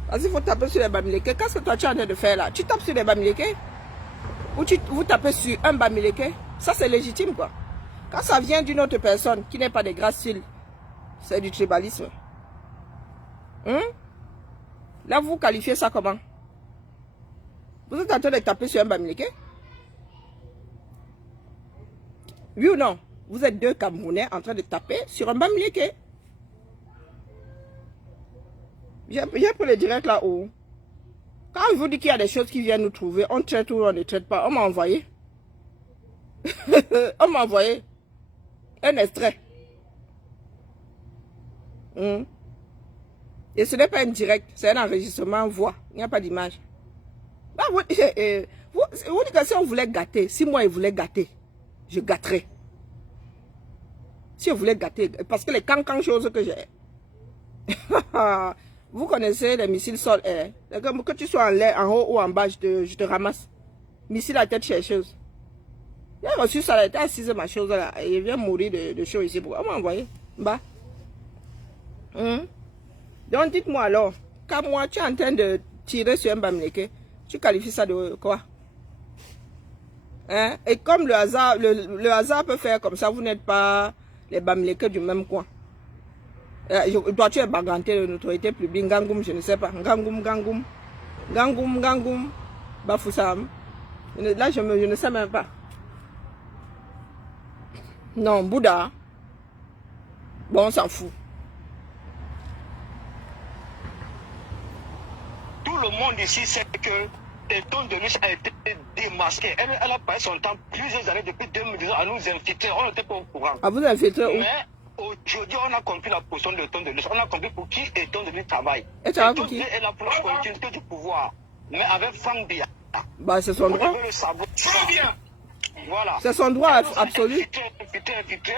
Parce qu'il faut taper sur les bandéqués. Qu'est-ce que toi tu es en train de faire là? Tu tapes sur les bandéqués? Ou vous tapez sur un bandéqué? Ça c'est légitime quoi. Quand ça vient d'une autre personne qui n'est pas de grâce fil, c'est du tribalisme. Là, vous qualifiez ça comment? Vous êtes en train de taper sur un Bamileke? Oui ou non? Vous êtes deux Camerounais en train de taper sur un Bamileke. J'ai pris le direct là-haut. Quand je vous dis qu'il y a des choses qui viennent nous trouver, on traite ou on ne traite pas. On m'a envoyé. On m'a envoyé un extrait. Et ce n'est pas un direct, c'est un enregistrement voix. Il n'y a pas d'image. Vous dites que si on voulait gâter, si moi je voulais gâter, je gâterais. Si je voulais gâter, parce que les cancans choses que j'ai. Vous connaissez les missiles sol-air. Que tu sois en l'air, en haut ou en bas, je te ramasse. Missile à tête chercheuse. J'ai reçu ça, elle était assise ma chose là. Et il vient mourir de chaud ici. Pourquoi on m'a envoyé? Bah. Donc dites-moi alors, quand moi tu es en train de tirer sur un Bamileke, tu qualifies ça de quoi? Et comme le hasard peut faire comme ça, vous n'êtes pas les Bamileke du même coin. Toi tu es baganté de l'autorité publique, Gangoum, je ne sais pas. Gangoum, Bafoussam. Là je ne sais même pas. Non, Bouddha. Bon, on s'en fout. Tout le monde ici sait que Eton Denis a été démasqué. Elle a passé son temps plusieurs années depuis 2010 à nous infiltrer. On n'était pas au courant. À vous infiltrer où? Mais aujourd'hui, on a compris la position de Eton Denis. On a compris pour qui Eton Denis travaille. Et tu as pour qui? Elle a pour la continuité du pouvoir. Mais avec Frank Biya. Bah, c'est son droit. Frank Biya. Voilà. C'est son droit absolu.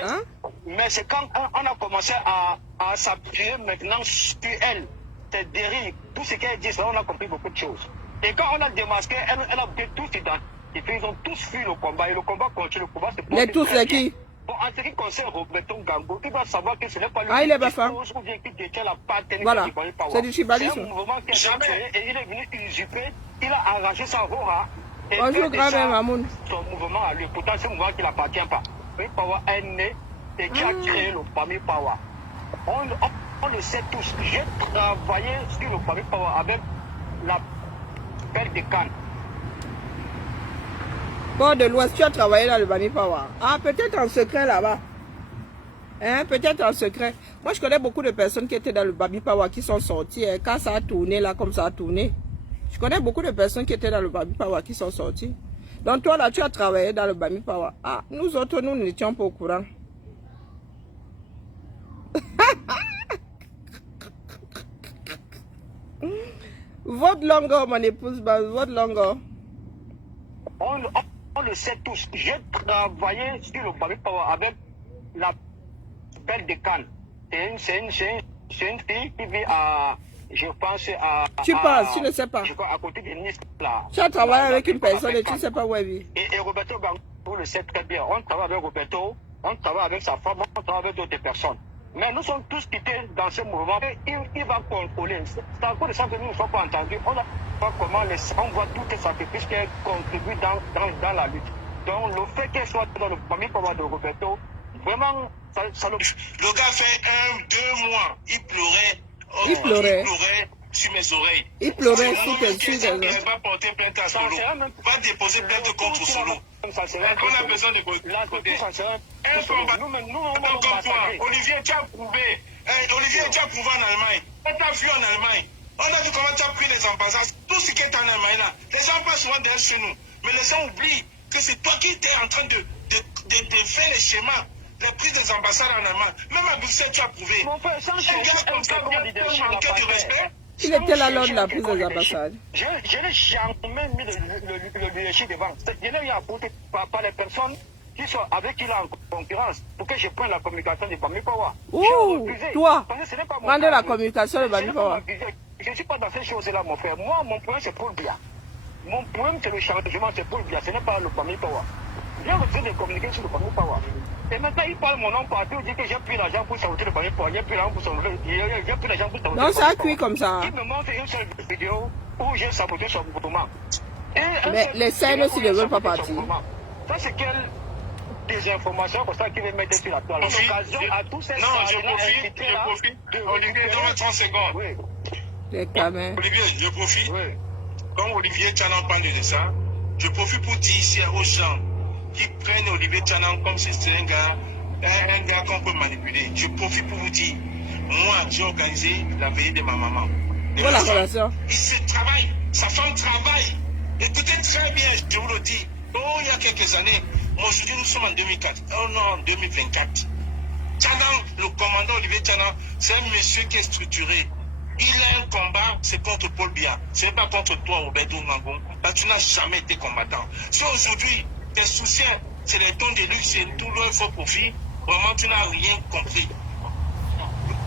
Hein? Mais c'est quand on a commencé à s'appuyer maintenant sur elle. C'est dérive. Tout ce qu'elle dit, on a compris beaucoup de choses. Et quand on a démasqué, elle a tous identifié. Ils ont tous fui le combat. Et le combat continue. Le combat, c'est les tous, c'est qui? Bon, en ce qui concerne Roberto Ngango, il doit savoir que ce n'est pas lui il est Bafang. ou bien qui détient la paternité Voilà, du Bami Pawa. c'est du tribalisme. C'est un mouvement qui a été créé et il est venu usurper, il a arrangé sa voix. Bonjour, grand-mère Mamoun. Son mouvement à lui, pourtant c'est un mouvement qui n'appartient pas. Bami Pawa est né et qui a créé le Bami Pawa. On le sait tous. J'ai travaillé sur le Bami Pawa avec la Belle de Cannes. Bon, de l'Ouest, tu as travaillé dans le Bami Pawa. Ah, peut-être en secret là-bas. Hein, peut-être en secret. Moi, je connais beaucoup de personnes qui étaient dans le Bami Pawa qui sont sorties. Hein, quand ça a tourné, là, comme ça a tourné. Je connais beaucoup de personnes qui étaient dans le Bami Pawa qui sont sorties. Donc, toi, là, tu as travaillé dans le Bami Pawa. Ah, nous autres, nous n'étions pas au courant. Votre longueur, mon épouse, votre longueur. On le sait tous. J'ai travaillé sur le Bami Pawa avec la Belle de Cannes. C'est une fille qui vit à, je pense, à... Tu penses, tu ne sais pas. Je crois, à côté de Nice, là. Tu as travaillé avec une personne et tu ne sais pas où elle vit. Et Roberto Ngango le sait très bien. On travaille avec Roberto, on travaille avec sa femme, on travaille avec d'autres personnes. Mais nous sommes tous quittés dans ce mouvement. Il va contrôler. C'est encore des gens que nous ne sommes pas entendus. On a pas comment on voit tous les sacrifices qui contribuent dans la lutte. Donc le fait qu'elle soit dans le Bami Pawa de Roberto, vraiment, ça le... Le gars fait 1-2 mois, il pleurait. Il pleurait sur mes oreilles. Il pleurait sous tes yeux. Il va porter plainte à Solo. Va déposer plainte contre Solo. On a besoin de un combat comme toi. Olivier, tu as prouvé. Olivier, tu as prouvé en Allemagne. On t'a vu en Allemagne. On a vu comment tu as pris les ambassades. Tout ce qui est en Allemagne là. Les gens passent souvent derrière chez nous. Mais les gens oublient que c'est toi qui étais en train de faire les schémas. Les prises des ambassades en Allemagne. Même à Bruxelles, tu as prouvé. Mon frère, sans manquer de respect. Il était là lors de la prise des ambassades. Je n'ai jamais mis le leadership devant. Je n'ai rien apporté par les personnes qui sont avec qui il est en concurrence pour que je prenne la communication de Bami Pawa. Ouh, toi, prendre la communication de Bami Pawa. Je ne suis pas dans ces choses-là, mon frère. Moi, mon problème, c'est pour le bien. Mon problème, c'est le changement, c'est pour le bien. Ce n'est pas le Bami Pawa. J'ai refusé de communiquer sur le Bami Pawa. Et maintenant, il parle mon nom partout, il dit que j'ai pris l'argent pour sortir le Bami Pawa, j'ai pris l'argent pour sortir le Bami Pawa. Non, ça a cuit comme ça. Il me montre une seule vidéo où j'ai saboté son mouvement. Mais les scènes aussi ne veulent pas partir. Ça, c'est quelle désinformation comme ça qui veut mettre sur la toile. Non, je profite. Olivier, donne-moi 30 secondes. Oui. Olivier, je profite. Oui. Comme Olivier Tchanan parle de ça, je profite pour dire ici aux gens qui prennent Olivier Tchanan comme si c'était un gars qu'on peut manipuler. Je profite pour vous dire, moi, j'ai organisé la veillée de ma maman. Voilà la relation. Il se travaille, sa femme travaille. Écoutez très bien, je vous le dis. Oh, il y a quelques années, moi aujourd'hui nous sommes en 2004. Oh non, en 2024. Tchanan, le commandant Olivier Tchanan, c'est un monsieur qui est structuré. Il a un combat, c'est contre Paul Biya. Ce n'est pas contre toi, Roberto Ngango. Là, tu n'as jamais été combattant. Si aujourd'hui, tes soutiens, c'est les dons de luxe, c'est tout leur faux profit, vraiment, tu n'as rien compris.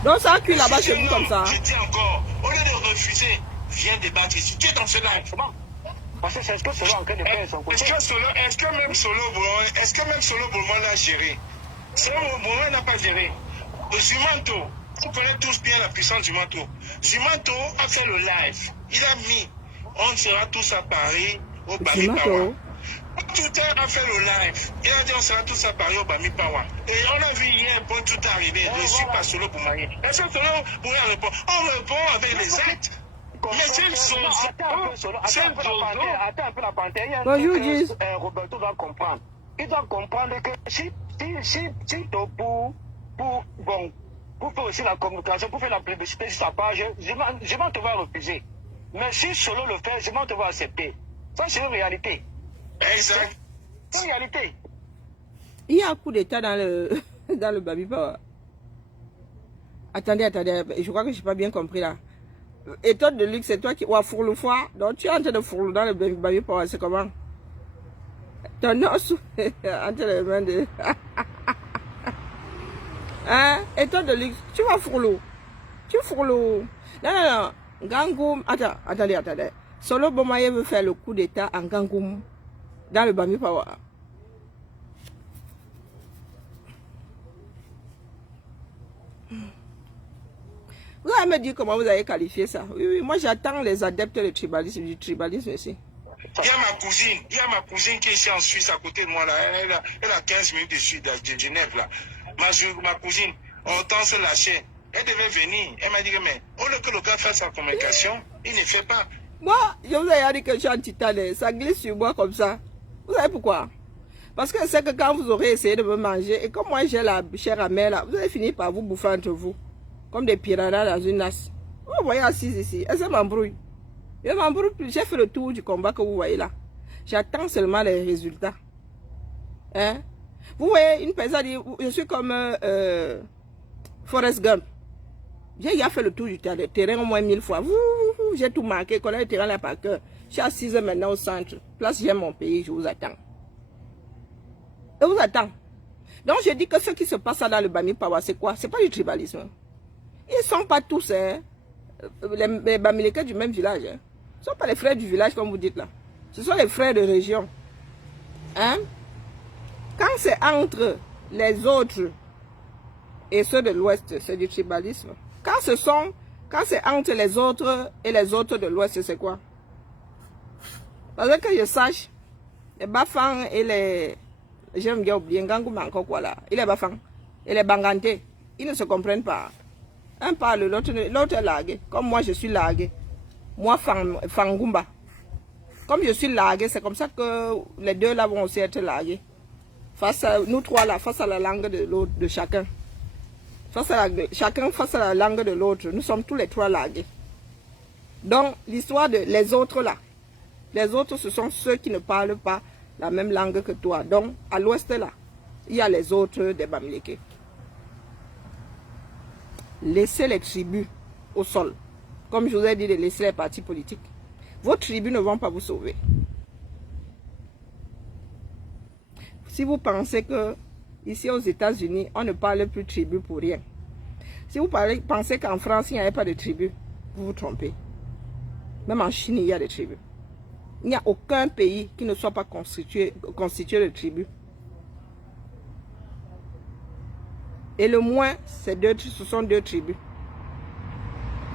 Donc, ça a cuit là-bas chez vous comme ça. Je dis encore, au lieu de refuser, viens débattre ici. Tu es dans ce live. Parce que c'est ce que Solo en train de faire son côté. Est-ce que même Solo Boulman l'a géré? Solo Boulman n'a pas géré. Zumanto, on connaît tous bien la puissance du manteau. Zumanto a fait le live. Il a mis, on sera tous à Paris au Bami Pawa. Tout a fait le live. Il a dit on sera tous à Paris au Bami Pawa. Et on a vu hier, bon, tout est arrivé. Je suis pas Solo Boulman. Est-ce que Solo Boulman répond? On répond avec les actes. Mais c'est le Solo. Attends un peu la panthère. Bonjour, Gis. Roberto doit comprendre. Il doit comprendre que si pour faire aussi la communication, pour faire la publicité sur sa page, je te va refuser. Mais si Solo le fait, je te va accepter. Ça, c'est une réalité. Exact. C'est une réalité. Il y a un coup d'état dans le Bami Pawa. Attendez, je crois que je n'ai pas bien compris là. Étoile de luxe, c'est toi qui vas fourre le foie. Donc tu es en train de fourre dans le Bami Pawa, c'est comment? Ton os entre les mains de... Hein? Étoile de luxe, tu vas fourre l'eau. Tu fourre l'eau. Non. Gangoum, attendez. Solo Bomaye veut faire le coup d'état en Gangoum dans le Bami Pawa. Vous allez me dire comment vous avez qualifié ça. Oui, oui, moi j'attends les adeptes du tribalisme ici. Il y a ma cousine qui est ici en Suisse à côté de moi là. Elle a 15 minutes de Genève là. Ma cousine, Hortense Lachet, elle devait venir. Elle m'a dit mais au lieu que le gars fasse sa communication, il ne fait pas. Moi, je vous ai dit que je suis en titane, ça glisse sur moi comme ça. Vous savez pourquoi? Parce que c'est que quand vous aurez essayé de me manger, et comme moi j'ai la chair amère là, vous allez finir par vous bouffer entre vous. Comme des piranhas dans une nasse. Vous voyez assise ici, elle m'embrouille. Je m'embrouille plus, j'ai fait le tour du combat que vous voyez là. J'attends seulement les résultats. Hein? Vous voyez, une personne dit, je suis comme Forrest Gump. J'ai déjà fait le tour du terrain au moins 1000 fois. J'ai tout marqué, connais le terrain là par cœur. Je suis assise maintenant au centre. Place, j'aime mon pays, je vous attends. Je vous attends. Donc je dis que ce qui se passe là dans le Bami Pawa, c'est quoi? C'est pas du tribalisme. Ils ne sont pas tous les Bamileke du même village. Hein. Ce ne sont pas les frères du village comme vous dites là. Ce sont les frères de région. Hein? Quand c'est entre les autres et ceux de l'Ouest, c'est du tribalisme. Quand c'est entre les autres et les autres de l'Ouest, c'est quoi? Parce que je sache, les Bafang et les... J'aime bien oublier, Ngangouman encore quoi là. Et les Bafang et les Banganté, ils ne se comprennent pas. Un parle, l'autre est largué. Comme moi, je suis largué. Moi, Fangumba. Comme je suis largué, c'est comme ça que les deux là vont aussi être largués. Face à nous trois là, face à la langue de l'autre, de chacun. Chacun face à la langue de l'autre. Nous sommes tous les trois largués. Donc, l'histoire de les autres là. Les autres, ce sont ceux qui ne parlent pas la même langue que toi. Donc, à l'ouest là, il y a les autres des Bamileke. Laissez les tribus au sol. Comme je vous ai dit de laisser les partis politiques. Vos tribus ne vont pas vous sauver. Si vous pensez que ici aux États-Unis, on ne parle plus de tribus pour rien. Si vous pensez qu'en France, il n'y avait pas de tribus, vous vous trompez. Même en Chine, il y a des tribus. Il n'y a aucun pays qui ne soit pas constitué de tribus. Et le moins, ce sont deux tribus.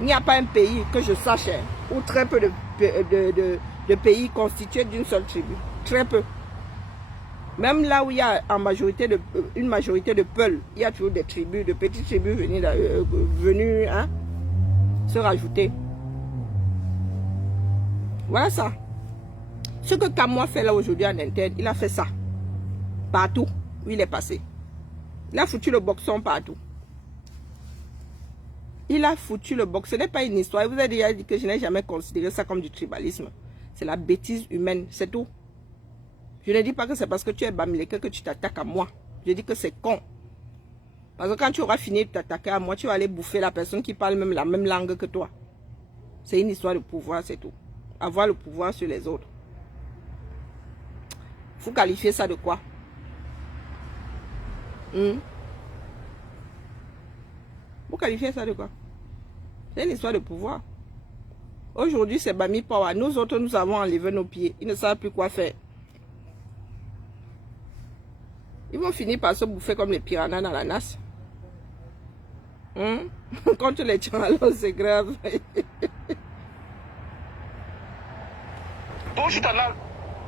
Il n'y a pas un pays que je sache, ou très peu de pays constitués d'une seule tribu. Très peu. Même là où il y a une majorité de peuples, il y a toujours des tribus, de petites tribus venues se rajouter. Voilà ça. Ce que Kamwa fait là aujourd'hui en interne, il a fait ça. Partout où il est passé. Il a foutu le boxon partout. Il a foutu le box. Ce n'est pas une histoire. Je vous ai déjà dit que je n'ai jamais considéré ça comme du tribalisme. C'est la bêtise humaine, c'est tout. Je ne dis pas que c'est parce que tu es Bamileke que tu t'attaques à moi. Je dis que c'est con. Parce que quand tu auras fini de t'attaquer à moi, tu vas aller bouffer la personne qui parle même la même langue que toi. C'est une histoire de pouvoir, c'est tout. Avoir le pouvoir sur les autres. Vous qualifiez ça de quoi? Vous qualifiez ça de quoi? C'est une histoire de pouvoir. Aujourd'hui, c'est Bami Pawa. Nous autres, nous avons enlevé nos pieds. Ils ne savent plus quoi faire. Ils vont finir par se bouffer comme les piranhas dans la nasse. Contre les tchalos, c'est grave. Pour Chitana,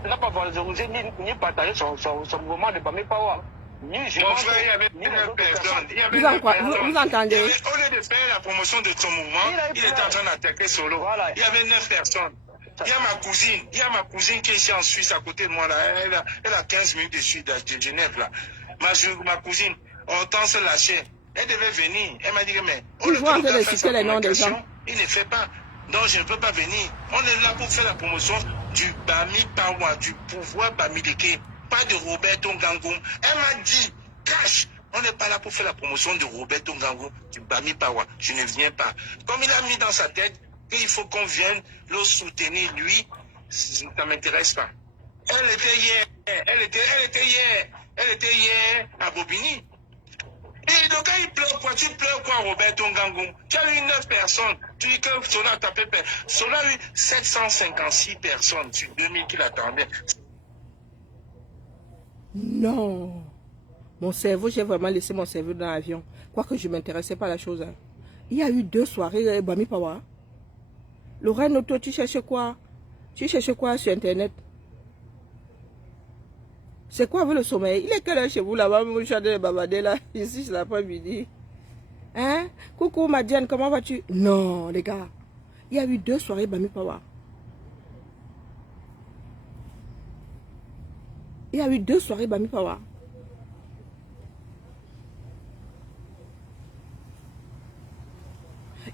n'a pas valorisé ni partagé son mouvement de Bami Pawa. Mon frère, il y avait 9 personnes. Vous entendez? Au lieu de faire la promotion de son mouvement, il était en train d'attaquer solo. Voilà. Il y avait 9 personnes. Il y a ma cousine qui est ici en Suisse à côté de moi là. Elle a 15 minutes de Genève là. Ma cousine, Hortense Lachet, elle devait venir. Elle m'a dit mais au lieu que le gars fasse sa communication, il ne fait pas. Donc je ne peux pas venir. On est là pour faire la promotion du Bami Pawa, du pouvoir Bamileke. Pas de Roberto Ngangom. Elle m'a dit, cash, on n'est pas là pour faire la promotion de Roberto Ngangom, du Bami Pawa. Je ne viens pas. Comme il a mis dans sa tête qu'il faut qu'on vienne le soutenir, lui, ça ne m'intéresse pas. Elle était hier à Bobigny. Et donc quand il pleure quoi? Tu pleures quoi, Roberto Ngangom? Tu as eu 9 personnes. Tu dis que Sola a tapé. Sola a eu 756 personnes sur 2000 qui l'attendaient. Non. Mon cerveau, j'ai vraiment laissé mon cerveau dans l'avion. Quoique je ne m'intéressais pas à la chose. Il y a eu 2 soirées Bami Pawa. Lorraine Auto, tu cherches quoi? Tu cherches quoi sur Internet? C'est quoi avec le sommeil? Il est quelle heure chez vous là-bas? Vous chantez le babadé là. Ici, c'est l'après-midi. Hein? Coucou Madiane, comment vas-tu? Non, les gars. Il y a eu 2 soirées Bami Pawa. Il y a eu 2 soirées Bami Pawa.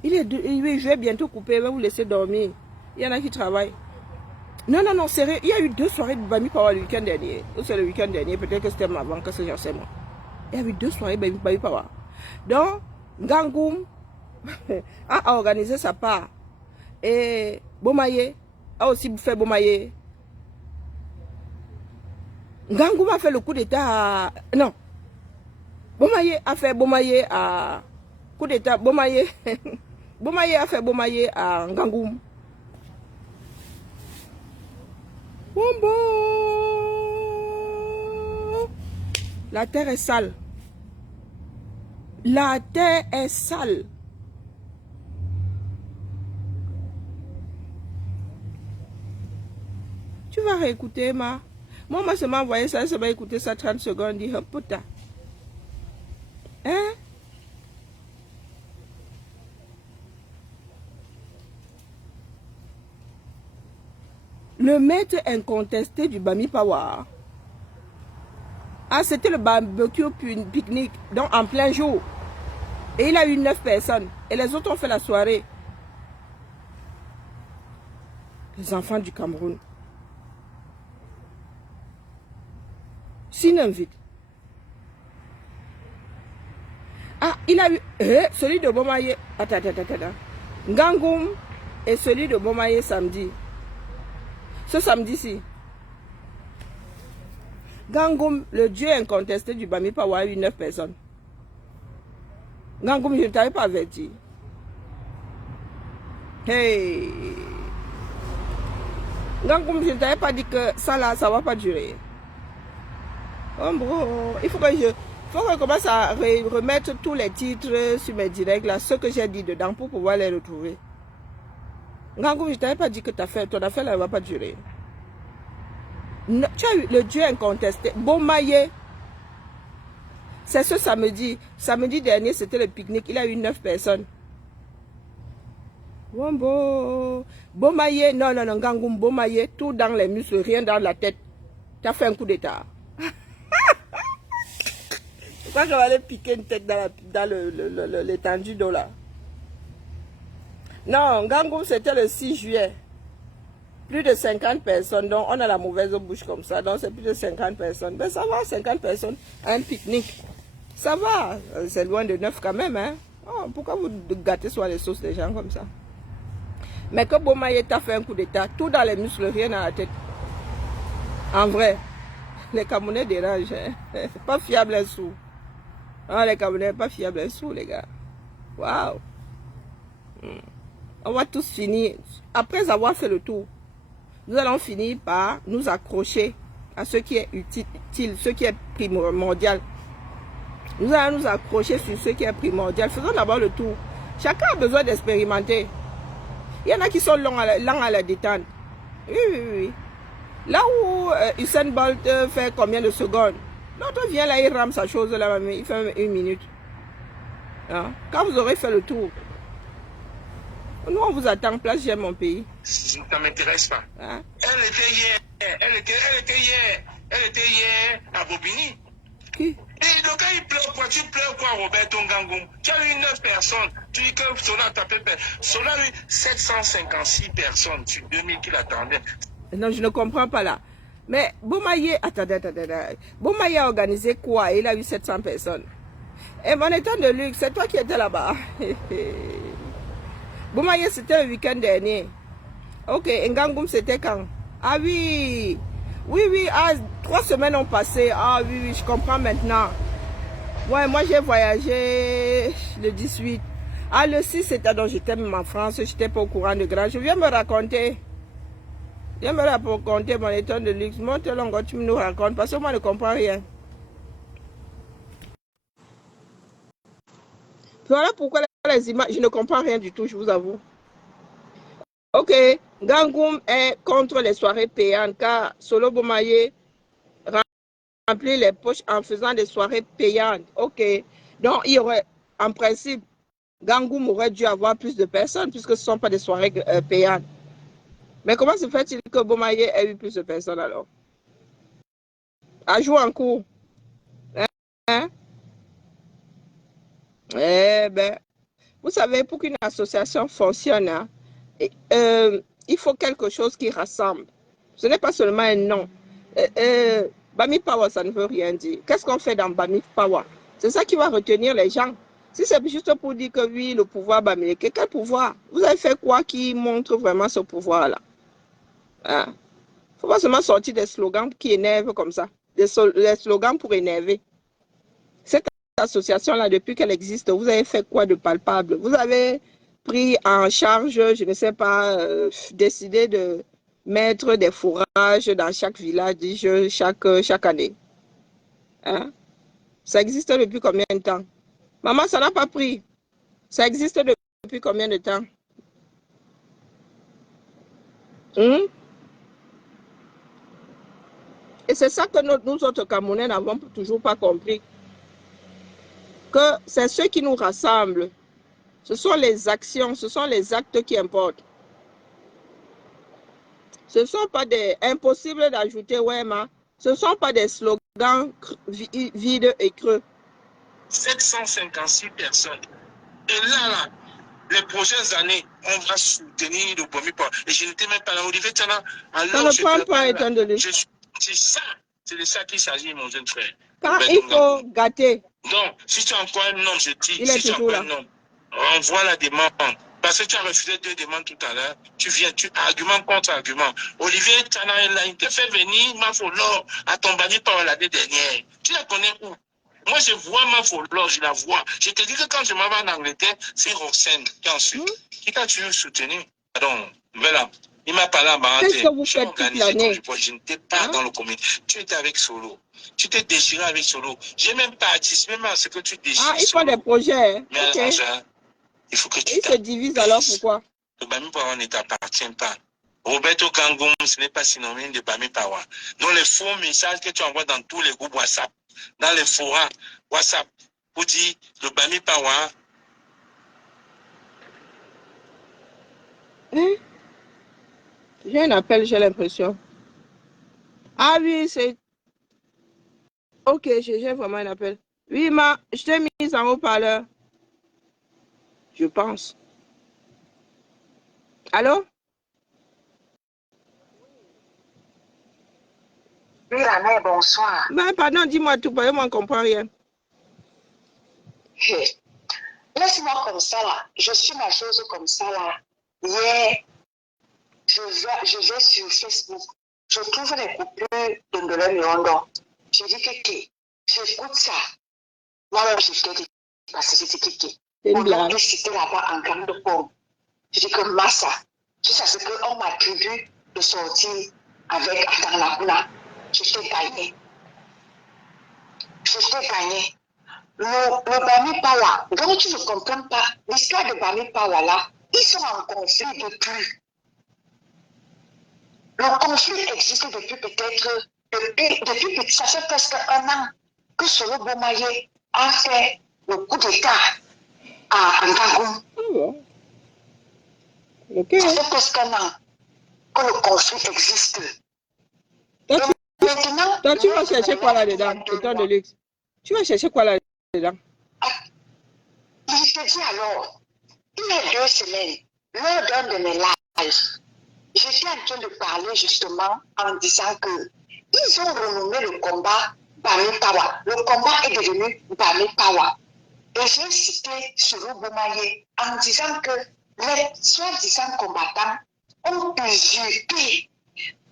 Je vais bientôt couper, je vais vous laisser dormir. Il y en a qui travaillent. Non, non, non, sérieux. Il y a eu 2 soirées de Bami Pawa le week-end dernier. Ou c'est le week-end dernier, peut-être que c'était avant, que c'est j'en sais moi. Il y a eu 2 soirées de Bami Pawa. Donc, Gangoum a organisé sa part. Et Bomaye a aussi fait Bomaye. Gangoum a fait le coup d'état. Non. Bomaye a fait Bomaye à coup d'état. Bomaye. Bomaye a fait Bomaye à Gangoum. Bombo. La terre est sale. La terre est sale. Tu vas réécouter, ma. Moi, je m'ai envoyé ça, je vais écouter ça 30 secondes, dit, putain. Hein? Le maître incontesté du Bami Pawa. Ah, c'était le barbecue pique-nique, donc en plein jour. Et il a eu 9 personnes. Et les autres ont fait la soirée. Les enfants du Cameroun. S'il invite. Ah, il a eu celui de Bomaye. Attends. Gangoum et celui de Bomaye samedi. Ce samedi-ci. Gangoum, le dieu incontesté du Bami Pawa, a eu 9 personnes. Gangoum, je ne t'avais pas averti. Hey! Gangoum, je ne t'avais pas dit que ça là, ça ne va pas durer. Oh bro, il faut que je commence à remettre tous les titres sur mes directs, là, ce que j'ai dit dedans pour pouvoir les retrouver. Gangoum, je ne t'avais pas dit que ton affaire là ne va pas durer. Non, tu as eu le dieu incontesté, Bomaye. C'est ce samedi. Samedi dernier, c'était le pique-nique. Il a eu 9 personnes. Wombo. Bomaye, non, Gangoum, Bomaye, tout dans les muscles, rien dans la tête. Tu as fait un coup d'état. Pourquoi je vais aller piquer une tête dans l'étendue d'eau là? Non, Gangoum, c'était le 6 juillet. Plus de 50 personnes, donc on a la mauvaise bouche comme ça, donc c'est plus de 50 personnes. Ben ça va, 50 personnes, un pique-nique. Ça va, c'est loin de 9 quand même, hein. Oh, pourquoi vous gâtez sur les sauces des gens comme ça? Mais que Bomaye t'a fait un coup d'état, tout dans les muscles, rien dans la tête. En vrai, les Camerounais dérangent, hein. Pas fiable un sou. Ah, les Camerounais, pas fiable un sou, les gars. Waouh. On va tous finir, après avoir fait le tour, nous allons finir par nous accrocher à ce qui est utile, ce qui est primordial. Nous allons nous accrocher sur ce qui est primordial. Faisons d'abord le tour. Chacun a besoin d'expérimenter. Il y en a qui sont lents à la détente. Oui. Là où Usain Bolt fait combien de secondes? L'autre vient là, il rame sa chose là, il fait 1 minute. Hein? Quand vous aurez fait le tour, nous on vous attend, place j'aime mon pays. Ça ne m'intéresse pas. Hein? Elle était hier à Bobigny. Qui? Et donc quand il pleure quoi? Tu pleures quoi, Roberto Gangoum? Tu as eu 9 personnes. Tu dis que Sola t'appelle. Sola a eu 756 personnes sur 2000 qui l'attendaient. Non, je ne comprends pas là. Mais Bomaye, attendez. Bomaye a organisé quoi? Il a eu 700 personnes. Et mon état de luxe, c'est toi qui étais là-bas. Bomaye, c'était le week-end dernier. Ok, Ngangoum, c'était quand? Ah oui. Oui, 3 semaines ont passé. Ah oui, je comprends maintenant. Ouais, moi j'ai voyagé le 18. Ah, le 6, c'était donc j'étais même en France, je n'étais pas au courant de grand. Je viens me raconter. Viens me raconter mon état de luxe. Moi, tu me racontes parce que moi je ne comprends rien. Voilà pourquoi les images, je ne comprends rien du tout, je vous avoue. Ok, Gangoum est contre les soirées payantes car Solo Bomaye remplit les poches en faisant des soirées payantes. Ok, donc il y aurait, en principe, Gangoum aurait dû avoir plus de personnes puisque ce ne sont pas des soirées payantes. Mais comment se fait-il que Bomaye ait eu plus de personnes alors? À jouer en cours. Hein? Eh ben, vous savez, pour qu'une association fonctionne, hein, il faut quelque chose qui rassemble. Ce n'est pas seulement un nom. Bami Power, ça ne veut rien dire. Qu'est-ce qu'on fait dans Bami Power? C'est ça qui va retenir les gens. Si c'est juste pour dire que oui, le pouvoir Bami, quel pouvoir? Vous avez fait quoi qui montre vraiment ce pouvoir-là? Il ne faut pas seulement sortir des slogans qui énervent comme ça. Des slogans pour énerver. Cette association-là, depuis qu'elle existe, vous avez fait quoi de palpable? Vous avez pris en charge, je ne sais pas, décidé de mettre des fourrages dans chaque village chaque année. Hein? Ça existe depuis combien de temps? Maman, ça n'a pas pris. Ça existe depuis combien de temps? Hum? Et c'est ça que nous autres Camerounais n'avons toujours pas compris. Que c'est ce qui nous rassemble. Ce sont les actions, ce sont les actes qui importent. Ce ne sont pas des impossibles d'ajouter, ouais, ma. Ce ne sont pas des slogans vides et creux. 756 personnes. Et là, les prochaines années, on va soutenir le Bomi Power. Et je n'étais même pas là. Olivier Tana, alors ça ne prend pas étant donné. C'est ça. C'est de ça qu'il s'agit, mon jeune frère. Quand il faut gâter. Donc, si tu as encore un nom, je dis, il est si tu as toujours encore là. un nom, envoie la demande. Parce que tu as refusé 2 demandes tout à l'heure. Tu viens, tu argument contre argument. Olivier Tana est là, il te fait venir Mafolor à ton Bami Power l'année dernière. Tu la connais où? Moi, je vois Mafolor, je la vois. Je te dis que quand je m'en vais en Angleterre, c'est Roxane qui ensuite. Qui t'a toujours soutenu? Pardon, voilà. Il m'a parlé à Maranthe. Qu'est-ce que vous faites toute l'année? Je n'étais pas dans le comité. Tu étais avec Solo. Tu t'es déchiré avec Solo. J'ai même participé même à ce que tu déchires. Ah, ils font des projets. Mais okay. Il faut que tu se divisent alors pourquoi? Le Bami Power ne t'appartient pas. Roberto Gangoum, ce n'est pas synonyme de Bami Power. Donc les faux messages que tu envoies dans tous les groupes WhatsApp, dans les forums WhatsApp, pour dire le Bami Power. J'ai un appel, j'ai l'impression. Ah oui, c'est... Ok, j'ai vraiment un appel. Oui, je t'ai mise en haut-parleur. Je pense. Allô? Oui, la mère, bonsoir. Mais pardon, dis-moi tout, parce que moi, je ne comprends rien. Laisse-moi comme ça, là. Je suis ma chose comme ça, là. Hier, je vais sur Facebook. Je trouve les coupures de Ndolé Miondo. Je dis que j'écoute ça. Moi-même, j'étais parce que c'était Kiki. On a cité là-bas en gamme de pomme. Je dis que Massa, tout ça, c'est qu'on m'attribue de sortir avec Atanakuna. J'étais gagné. Le Bami Power, donc tu ne comprends pas, l'histoire de Bami Power là, ils sont en conflit depuis. Le conflit existe depuis peut-être, depuis ça fait presque 1 an que Solo Bomaye a fait le coup d'État à Angagoum. Okay. Ça fait presque 1 an que le conflit existe. Maintenant, toi, tu vas chercher quoi là-dedans, étant de luxe? Tu vas chercher quoi là-dedans? Je te dis alors, il y a 2 semaines, lors d'un de mes lives, j'étais en train de parler justement en disant que ils ont renommé le combat Bami Power. Le combat est devenu Bami Power. Et j'ai cité Solo Bomaye en disant que les soi-disant combattants ont usurpé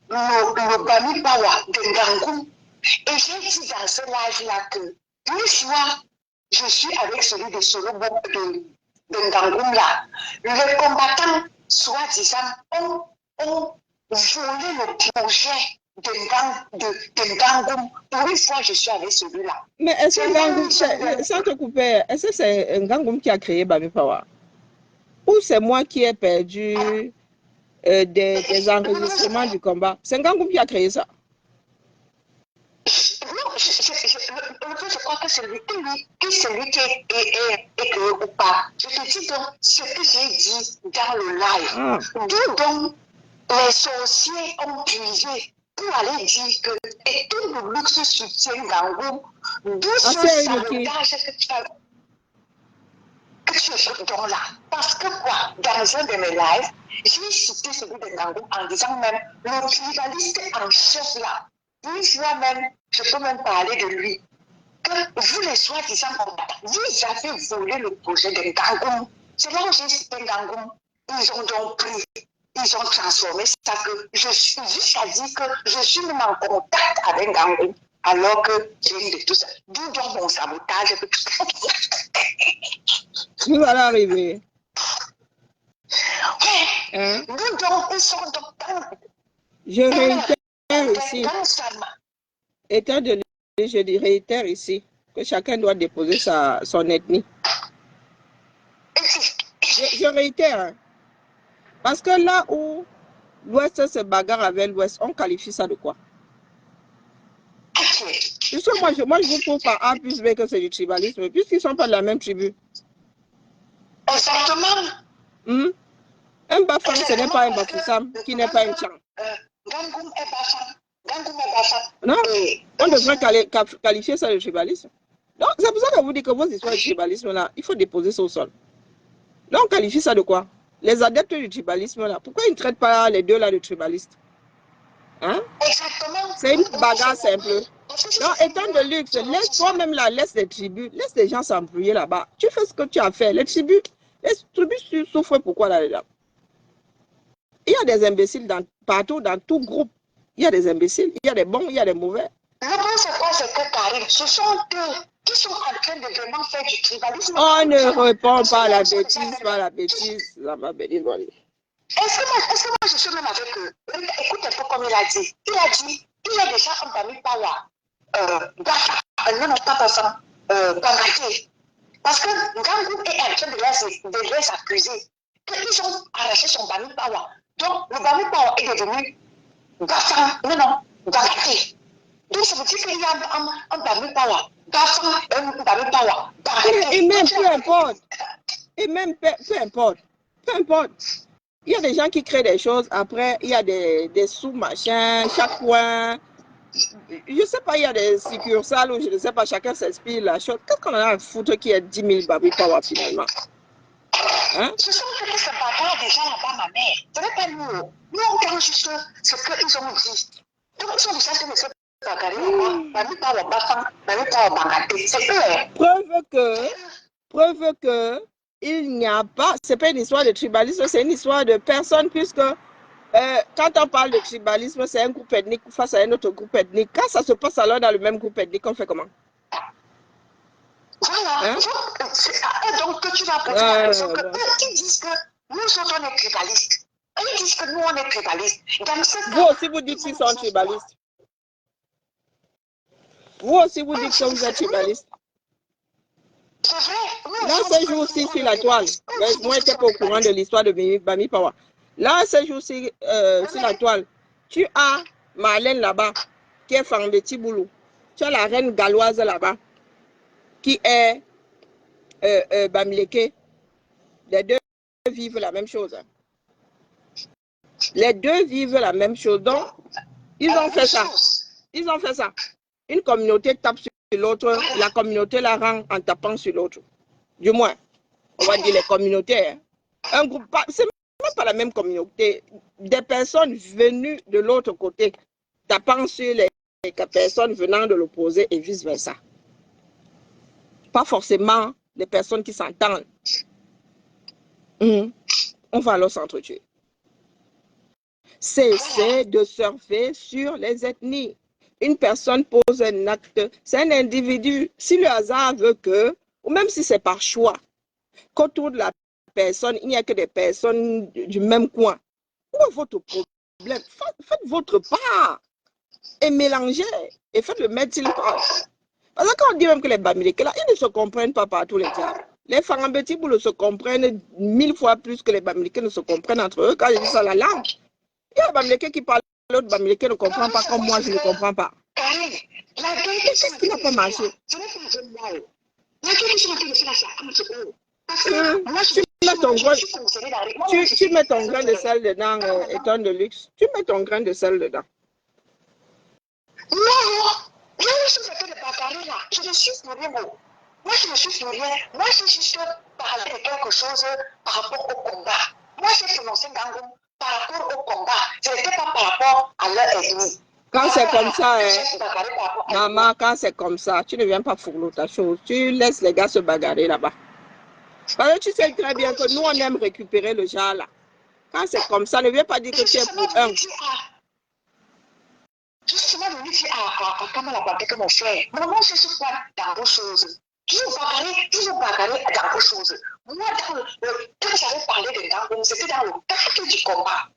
le Bami Power de Gangoum. Et j'ai dit dans ce live-là que une fois, je suis avec celui de Solo de Gangoum là. Les combattants, soi-disant, ont volé le projet de Ngangum. Pour une fois, je suis avec celui-là. Mais est-ce que Ngangum, sans te couper, est-ce que c'est Ngangum qui a créé Bami Pawa? Ou c'est moi qui ai perdu des enregistrements du combat? C'est Ngangum qui a créé ça. Non, je crois que c'est lui qui est créé ou pas. Je te dis donc ce que j'ai dit dans le live. D'où donc les sorciers ont puisé pour aller dire que et tout le luxe soutient Ngangum. D'où ce sabotage que tu es dans là. Parce que quoi, dans un de mes lives, j'ai cité celui de Ngangum en disant même le tribaliste en chef là. Une fois même, je peux même parler de lui. Que vous les soi-disant combattants, vous avez volé le projet de Ngangum. C'est là où j'ai cité Ngangum. Ils ont donc pris, ils ont transformé ça que je suis jusqu'à dire que je suis même en contact avec Ngangum. Alors que j'ai eu de tout ça. D'où donc mon sabotage. Vous allez arriver. D'où donc ils sont donc. Je réitère ici. Étant donné, je réitère ici que chacun doit déposer son ethnie. Je réitère. Hein. Parce que là où l'Ouest se bagarre avec l'Ouest, on qualifie ça de quoi? Moi, je vous trouve par A plus B que c'est du tribalisme, puisqu'ils ne sont pas de la même tribu. Exactement. Un Bafang, ce n'est pas un Bafoussam, qui n'est pas un Tchang. Ngangum est Bafang. Non, on devrait qualifier ça de tribalisme. Donc, c'est pour ça que vous dites que vos histoires de tribalisme, là, il faut déposer ça au sol. Là, on qualifie ça de quoi? Les adeptes du tribalisme, là, pourquoi ils ne traitent pas les deux là de tribalistes? Hein? Exactement. C'est une bagarre simple. Donc, étant de luxe, laisse toi-même là, laisse les tribus, laisse les gens s'embrouiller là-bas. Tu fais ce que tu as fait. Les tribus souffrent pourquoi là-dedans? Il y a des imbéciles partout, dans tout groupe. Il y a des imbéciles, il y a des bons, il y a des mauvais. Le bon, c'est quoi? C'est que Karine, ce sont eux qui sont en train de vraiment faire du tribalisme. On ne répond pas à la bêtise, pas à la bêtise. Ça va bénir. Est-ce que moi je suis même avec eux? Écoute un peu comme il a dit. Il a dit, il y a déjà un Bami Pawa, non, pas Bafang, Bangladesh. Parce que Ngangum est en train de les accuser qu'ils ont arraché son Bami Pawa. Donc, le Bami Pawa est devenu Bafang, non, Bangladesh. Donc, ça veut dire qu'il y a un Bami Pawa, Bafang, un Bami Pawa, Bangladesh. Et même peu importe. Et même peu importe. Peu importe. Il y a des gens qui créent des choses, après, il y a des sous-machins, chaque coin. Je ne sais pas, il y a des succursales où je ne sais pas, chacun s'inspire la chose. Qu'est-ce qu'on a à foutre qui est 10 000 Bami Pawa finalement? Hein? Ce sont ceux qui se battent déjà là-bas, ma mère. Ce n'est pas nous. Nous, on parle juste ce qu'ils ont dit. Donc, ils sont déjà en train de se bagarrer là-bas. Bami Pawa, Bafang, Bami Pawa, Bangladesh. C'est eux. Preuve que il n'y a pas, c'est pas une histoire de tribalisme, c'est une histoire de personnes, puisque quand on parle de tribalisme, c'est un groupe ethnique face à un autre groupe ethnique. Quand ça se passe alors dans le même groupe ethnique, on fait comment? Voilà. Hein? C'est à eux donc que tu vas poser la question que eux qui disent que nous autres on est tribalistes. Eux ils disent que nous on est tribalistes. Vous aussi vous dites qu'ils sont tribalistes. Vous aussi vous dites que vous êtes tribalistes. C'est vrai. Là, ces jours-ci sur la toile, moi, je n'étais pas au courant de l'histoire de Bami Pawa. Là, ces jours-ci sur la toile, tu as Marlène là-bas, qui est femme de Tiboulou. Tu as la reine galloise là-bas, qui est Bamileke. Les deux vivent la même chose. Les deux vivent la même chose. Donc, ils ont fait ça. Ils ont fait ça. Une communauté tape sur l'autre, la communauté la rend en tapant sur l'autre. Du moins, on va dire les communautés. Hein. Un groupe, c'est même pas la même communauté. Des personnes venues de l'autre côté, tapant sur les personnes venant de l'opposé et vice-versa. Pas forcément les personnes qui s'entendent. On va alors s'entretuer. Cessez de surfer sur les ethnies. Une personne pose un acte, c'est un individu. Si le hasard veut que, ou même si c'est par choix, qu'autour de la personne, il n'y a que des personnes du même coin, où est votre problème? Faites votre part. et mélangez et faites le melting pot. Parce que quand on dit même que les Bamileke, là, ils ne se comprennent pas partout les diables. Les Farambeti Boulo se comprennent 1000 fois plus que les Bamileke ne se comprennent entre eux quand ils disent ça la langue. Il y a un Bamileke qui parle, l'autre Bamileke ne comprend pas comme moi, je ne comprends pas. Qu'est-ce qui n'a pas marché? Tu mets ton grain de sel dedans, étant de luxe. Tu mets ton grain de sel dedans. Non, je ne suis pas de bagarrer là. Je ne suis pour rien. Moi, je ne suis pour rien. Moi, je suis juste parler de quelque chose par rapport au combat. Moi, j'ai prononcé Ngangom par rapport au combat. Ce n'était pas par rapport à leur ennemi. Quand c'est comme ça, maman, quand c'est comme ça, tu ne viens pas fourler ta chose. Tu laisses les gars se bagarrer là-bas. Parce que tu sais très bien que nous, on aime récupérer le genre là. Quand c'est comme ça, ne viens pas dire que tu es pour un. Justement, je dis à Kamala Babé que mon frère, maman, je suis pas dans vos choses. Toujours bagarrer dans vos choses. Moi, quand j'avais parlé de Ngangom, c'était dans le cadre du combat.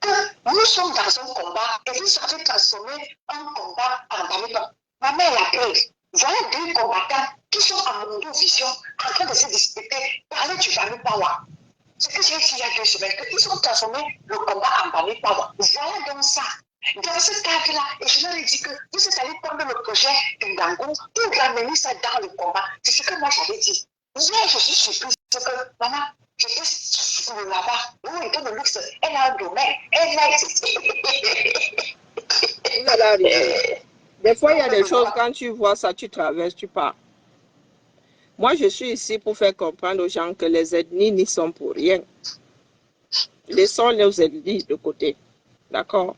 Que nous sommes dans un combat et vous avez transformé un combat en bamillon. Ma mère l'a preuve. Voilà deux combattants qui sont à mon vision en train de se disputer, parler du Bami Power. Ce que j'ai dit il y a 2 semaines, qu'ils ont transformé le combat en Bami Power. Voilà donc ça. Dans ce cadre-là, et je leur ai dit que vous êtes allé prendre le projet de Ngangom pour ramener ça dans le combat. C'est ce que moi j'avais dit. Hier, je suis surprise que maman, je suis là-bas. Nous, étant de luxe, elle a un domaine, elle a Des fois, il y a des choses, quand tu vois ça, tu traverses, tu pars. Moi, je suis ici pour faire comprendre aux gens que les ethnies n'y sont pour rien. Laissons nos ethnies de côté. D'accord?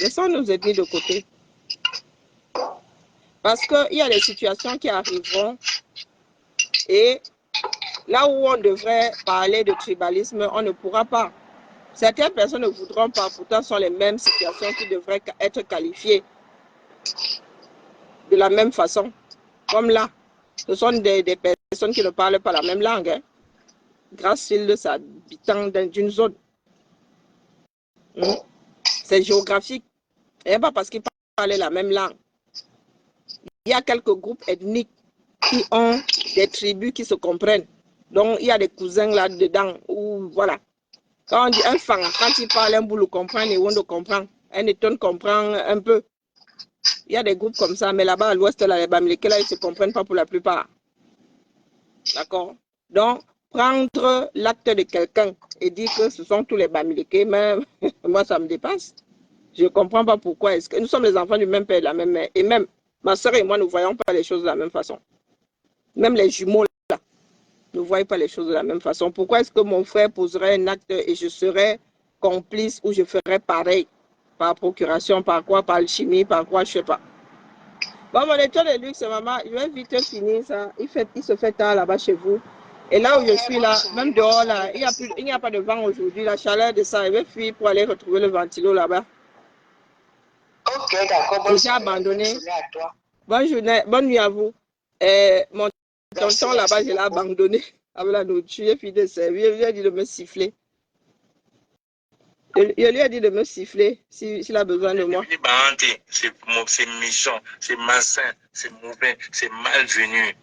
Laissons nos ethnies de côté. Parce qu'il y a des situations qui arriveront et là où on devrait parler de tribalisme, on ne pourra pas. Certaines personnes ne voudront pas, pourtant ce sont les mêmes situations qui devraient être qualifiées de la même façon. Comme là, ce sont des personnes qui ne parlent pas la même langue. Hein, grâce à s'habitant d'une zone. C'est géographique. Et pas parce qu'ils parlent la même langue. Il y a quelques groupes ethniques qui ont des tribus qui se comprennent. Donc, il y a des cousins là-dedans. Où, voilà. Quand on dit un Fang, quand il parle, un boulot comprend, et on comprend. Un Eton comprend un peu. Il y a des groupes comme ça, mais là-bas, à l'ouest, là, les Bamileke, là, ils ne se comprennent pas pour la plupart. D'accord? Donc, prendre l'acte de quelqu'un et dire que ce sont tous les Bamileke, mais moi, ça me dépasse. Je ne comprends pas pourquoi. Est-ce que nous sommes les enfants du même père et de la même mère. Et même, ma soeur et moi, nous ne voyons pas les choses de la même façon. Même les jumeaux, là, ne voient pas les choses de la même façon. Pourquoi est-ce que mon frère poserait un acte et je serais complice ou je ferais pareil? Par procuration, par quoi? Par alchimie, par quoi? Je ne sais pas. Bon, mon état de luxe, maman, je vais vite finir ça. Il se fait tard là-bas chez vous. Et là où je suis là, même dehors là, il n'y a pas de vent aujourd'hui. La chaleur de ça, je vais fuir pour aller retrouver le ventilo là-bas. Ok, d'accord. Déjà abandonné. Bonne journée, bonne nuit à vous. Mon tonton là-bas, je l'ai abandonné. Avec la nourriture, j'ai fini de servir. Je lui ai dit de me siffler. Je lui ai dit de me siffler s'il a besoin de moi. C'est méchant, c'est malsain, c'est mauvais, c'est malvenu.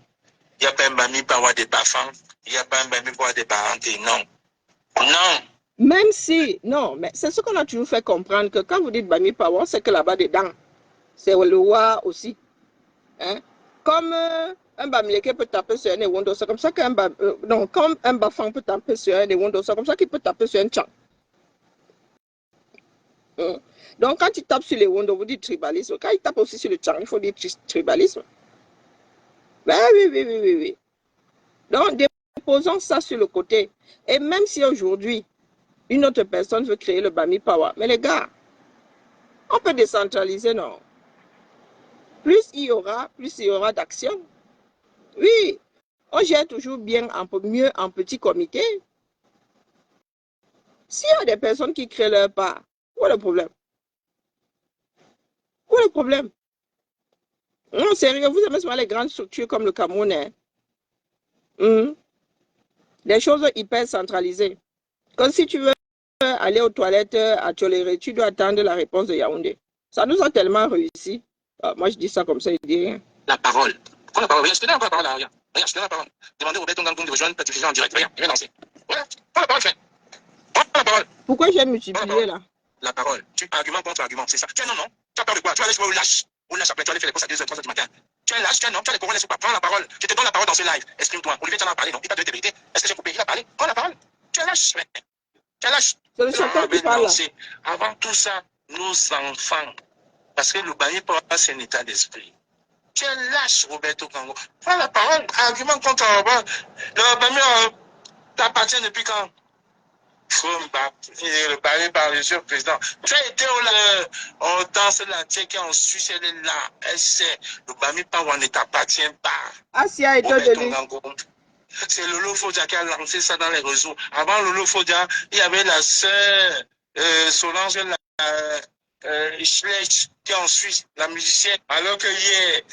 Il n'y a pas un bami pour avoir des parfums. Il n'y a pas un bami pour avoir des parentés. Non. Non. Même si, non, mais c'est ce qu'on a toujours fait comprendre, que quand vous dites Bami Power, c'est que là-bas dedans, c'est le roi aussi. Hein? Comme un Bamileke peut taper sur un Ewondo, c'est comme ça qu'un non, comme un Bafang peut taper sur un Ewondo, c'est comme ça qu'il peut taper sur un Tchang. Donc quand il tape sur les Ewondo, vous dites tribalisme. Quand il tape aussi sur le Tchang, il faut dire tribalisme. Ben oui. Donc déposons ça sur le côté. Et même si aujourd'hui, une autre personne veut créer le Bami Power. Mais les gars, on peut décentraliser, non? Plus il y aura d'action. Oui, on gère toujours bien, mieux en petit comité. S'il y a des personnes qui créent leur part, où est le problème? Où est le problème? Non, sérieux, vous aimez souvent les grandes structures comme le Cameroun. Hein? Des choses hyper centralisées. Comme si tu veux aller aux toilettes à Tcholéré, tu dois attendre la réponse de Yaoundé. Ça nous a tellement réussi. Moi, je dis ça comme ça, il dit rien. La parole. Prends la parole. Regarde, je te donne encore la parole. Regarde, je te donne la parole. Demandez au Roberto Ngangoum de rejoindre ta diffusion en direct. Regarde, il va lancer. Voilà. Prends la parole, frère. Prends la parole. Pourquoi j'ai multiplié là? La parole. Tu argument contre argument, c'est ça. Tu es non, non. Tu as peur de quoi? Tu vas aller jouer au lâche. Au lâche après, tu vas aller faire les courses à 2h, 3h du matin. Tu es lâche, tu es non, tu as les couronnes, laisse pas. Prends la parole. Je te donne la parole dans ce live. Exprime-toi. Olivier, tu en as parlé, non? Il t'a donné des vérités. Est-ce que j'ai coupé? Il a parlé. Prends la parole. Tu es lâche, frère. Tu es lâche. C'est le chaton qui parle là. Avant tout ça, nos enfants. Parce que le bail pour c'est un état d'esprit. Tu es lâche, Roberto Ngangoum. Prends la parole. Argument contre le bail t'appartient depuis quand? Le barré par le jeune président. Tu as été au danse la tchèque en Suisse, elle est là, elle sait. Le Bami Pawa ne t'appartient pas. Asia est de c'est Lolo Fodia qui a lancé ça dans les réseaux. Avant Lolo Fodia, il y avait la sœur Solange Schleich qui est en Suisse, la musicienne. Alors que hier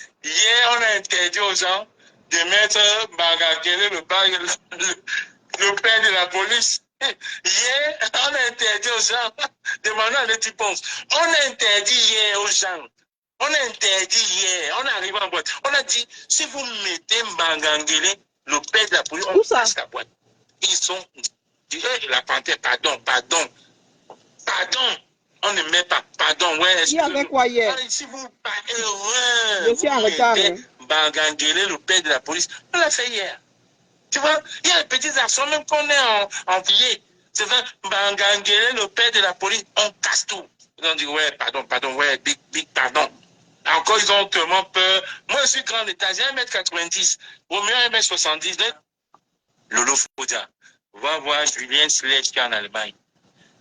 on a interdit aux gens de mettre Bagagele, le père de la police. Hier, on a interdit aux gens, demandons à l'équipe, on a interdit hier aux gens, on a interdit hier, on est arrivé en boîte, on a dit, si vous mettez Mbangangele, le père de la police, on passe la boîte. Ils sont, la panthère, pardon, on ne met pas, pardon, ouais. Il y avait quoi hier? Si vous pas heureux, je suis en retard. Mbangangele, le père de la police, on l'a fait hier. Tu vois, il y a des petits accents, même qu'on est en billet. C'est vrai, Mbangangele, le père de la police, on casse tout. Ils ont dit, ouais, pardon, ouais, big pardon. Encore, ils ont tellement peur. Moi, je suis grand état, j'ai 1m90, au mieux 1m70. Lolo Fodia, va voir Julien Sledge qui est en Allemagne.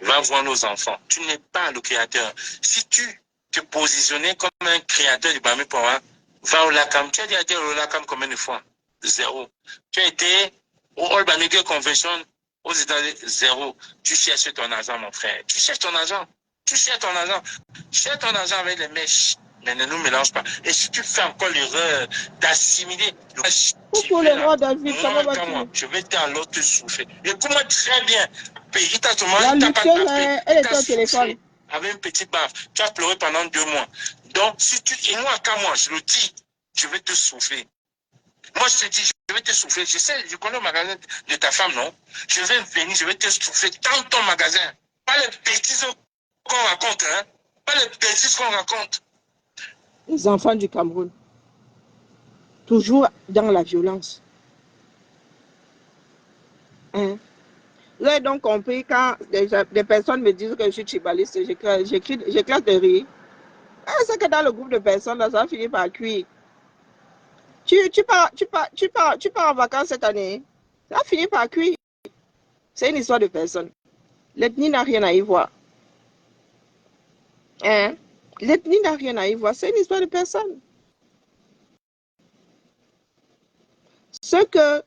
Va voir nos enfants. Tu n'es pas le créateur. Si tu te positionnais comme un créateur du Bami Pawa, va au Lakam. Tu as déjà été au Lakam combien de fois? 0. Tu as été au All Bamigé Convention aux États-Unis, 0. Tu cherches ton argent, mon frère. Tu cherches ton argent. Cherche ton argent avec les mèches. Mais ne nous mélange pas. Et si tu fais encore l'erreur d'assimiler pourquoi l'erreur David, je vais t'alors te souffler. Écoute-moi très bien. La luxueuse, elle était au téléphone. Avec une petite baffe. Tu as pleuré pendant 2 mois. Donc, si tu... Et moi, qu'à moi, je le dis, je vais te souffler. Moi, je te dis, je vais te souffler. Je sais, je connais le magasin de ta femme, non? Je vais venir, je vais te souffler dans ton magasin. Pas les bêtises qu'on raconte, hein? Pas les bêtises qu'on raconte. Les enfants du Cameroun, toujours dans la violence. Hein? Vous avez donc compris quand des personnes me disent que je suis chibaliste, j'éclate de rire. C'est que dans le groupe de personnes, là, ça finit par cuire. Tu pars en vacances cette année, ça finit par cuire. C'est une histoire de personne. L'ethnie n'a rien à y voir. Hein? L'ethnie n'a rien à y voir. C'est une histoire de personne. Ce que,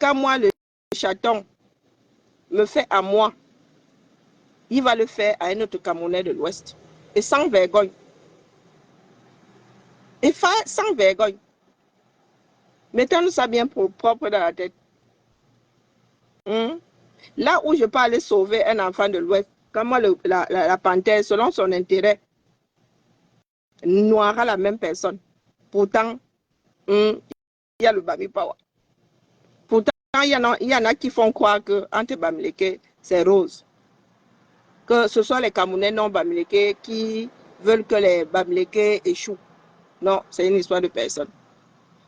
quand moi, le chaton me fait à moi, il va le faire à un autre Camerounais de l'Ouest. Et sans vergogne. Et sans vergogne. Mettons-nous ça bien propre dans la tête. Là où je peux aller sauver un enfant de l'Ouest, comme moi, la panthère, selon son intérêt, noiera la même personne. Pourtant, il y a le Bami Pawa. Pourtant, il y en a qui font croire que entre Bamileke, c'est rose. Que ce soit les Camerounais non Bamileke qui veulent que les Bamileke échouent. Non, c'est une histoire de personne.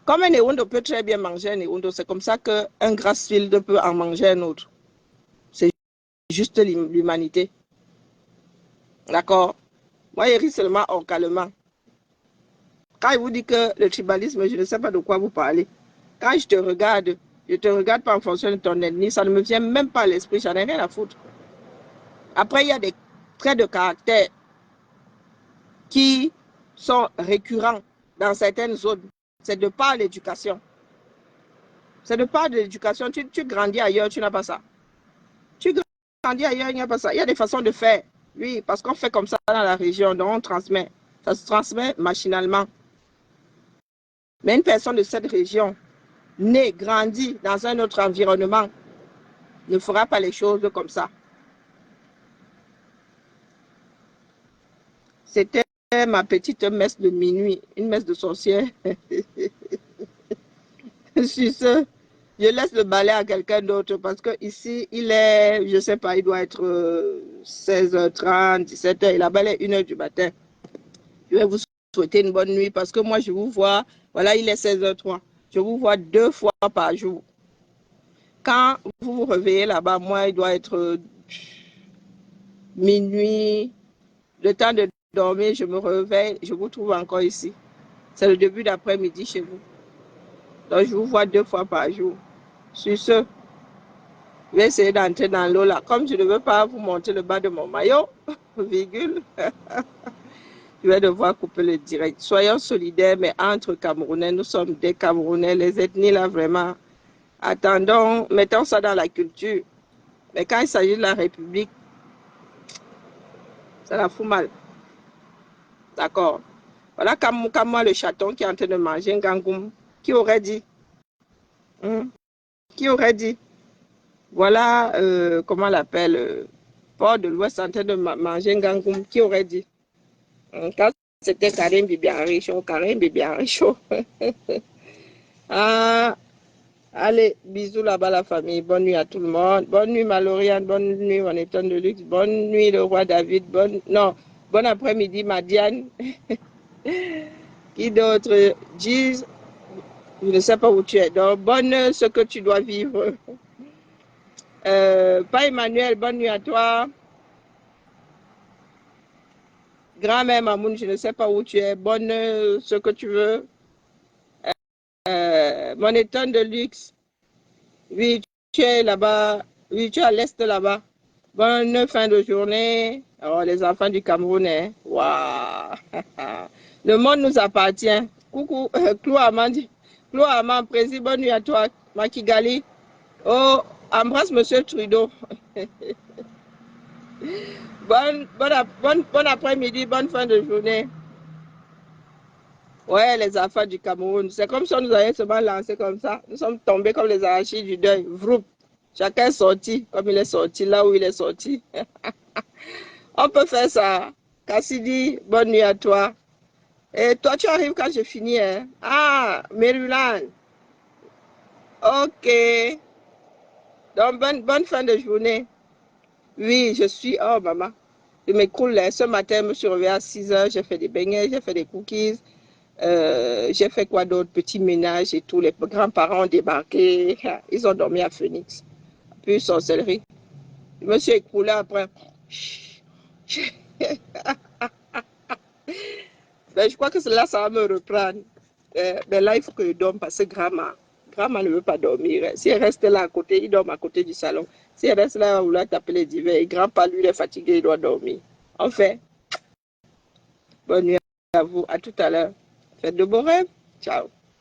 Comme un Néoundo peut très bien manger un Néoundo, c'est comme ça qu'un Grassfield peut en manger un autre. C'est juste l'humanité. D'accord? Moi, il rit seulement en calmant. Quand il vous dit que le tribalisme, je ne sais pas de quoi vous parlez. Quand je te regarde pas en fonction de ton ethnie, ça ne me vient même pas à l'esprit, j'en ai rien à foutre. Après, il y a des traits de caractère qui sont récurrents dans certaines zones. C'est de par l'éducation. C'est de par l'éducation. Tu grandis ailleurs, tu n'as pas ça. Tu grandis ailleurs, il n'y a pas ça. Il y a des façons de faire. Oui, parce qu'on fait comme ça dans la région, donc on transmet. Ça se transmet machinalement. Mais une personne de cette région, née, grandie dans un autre environnement, ne fera pas les choses comme ça. C'était ma petite messe de minuit, une messe de sorcière. Sur ce, je laisse le balai à quelqu'un d'autre parce que ici, il est, je sais pas, il doit être 16h30, 17h, et là-bas, il est 1h du matin. Je vais vous souhaiter une bonne nuit parce que moi, je vous vois, voilà, il est 16h03. Je vous vois 2 fois par jour. Quand vous vous réveillez là-bas, moi, il doit être minuit. Le temps de dormir, je me réveille, je vous trouve encore ici. C'est le début d'après-midi chez vous. Donc, je vous vois 2 fois par jour. Sur ce, je vais essayer d'entrer dans l'eau là. Comme je ne veux pas vous montrer le bas de mon maillot, virgule, je vais devoir couper le direct. Soyons solidaires, mais entre Camerounais, nous sommes des Camerounais. Les ethnies là, vraiment, attendons, mettons ça dans la culture. Mais quand il s'agit de la République, ça la fout mal. D'accord. Voilà comme moi, le chaton qui est en train de manger un gangoum. Qui aurait dit? Qui aurait dit? Voilà, comment on l'appelle, Port de l'Ouest en train de manger un gangoum. Qui aurait dit? Quand c'était Karim Bibiari Show, Karim Bibiari Show. Ah, allez, bisous là-bas la famille. Bonne nuit à tout le monde. Bonne nuit Maloriane, bonne nuit Vanetton de Luxe, bonne nuit le roi David, bon après-midi Madiane. Qui d'autre? Gise, je ne sais pas où tu es. Donc, bonne ce que tu dois vivre. Pas Emmanuel, bonne nuit à toi. Grand-mère Mamoun, je ne sais pas où tu es. Bonne ce que tu veux. Monéton de Luxe. Oui, tu es là-bas. Oui, tu es à l'est là-bas. Bonne fin de journée. Oh, les enfants du Cameroun. Hein. Waouh. Le monde nous appartient. Coucou, Clou Amand, président, bonne nuit à toi. Makigali. Oh, embrasse Monsieur Trudeau. Bon après-midi, bonne fin de journée. Ouais, les enfants du Cameroun. C'est comme si on nous avait seulement lancé comme ça. Nous sommes tombés comme les arachis du deuil. Vroup. Chacun est sorti comme il est sorti, là où il est sorti. On peut faire ça. Cassidy, bonne nuit à toi. Et toi, tu arrives quand je finis. Hein? Ah, Maryland. Ok. Donc, bonne fin de journée. Oui, je suis... Oh, maman. Je m'écoule. Ce matin, je me suis réveillée à 6h. J'ai fait des beignets, j'ai fait des cookies. J'ai fait quoi d'autre? Petit ménage et tout. Les grands-parents ont débarqué. Ils ont dormi à Phoenix. Puis sorcellerie. Je me suis écoulée après. Ben, je crois que là, ça va me reprendre. Mais là, il faut que je dorme parce que grand-mère ne veut pas dormir. Si elle reste là à côté, il dort à côté du salon. Si elle reste là, elle va vouloir taper les divers. Et grand-père, lui, il est fatigué, il doit dormir. Enfin, bonne nuit à vous. À tout à l'heure. Faites de beaux rêves. Ciao.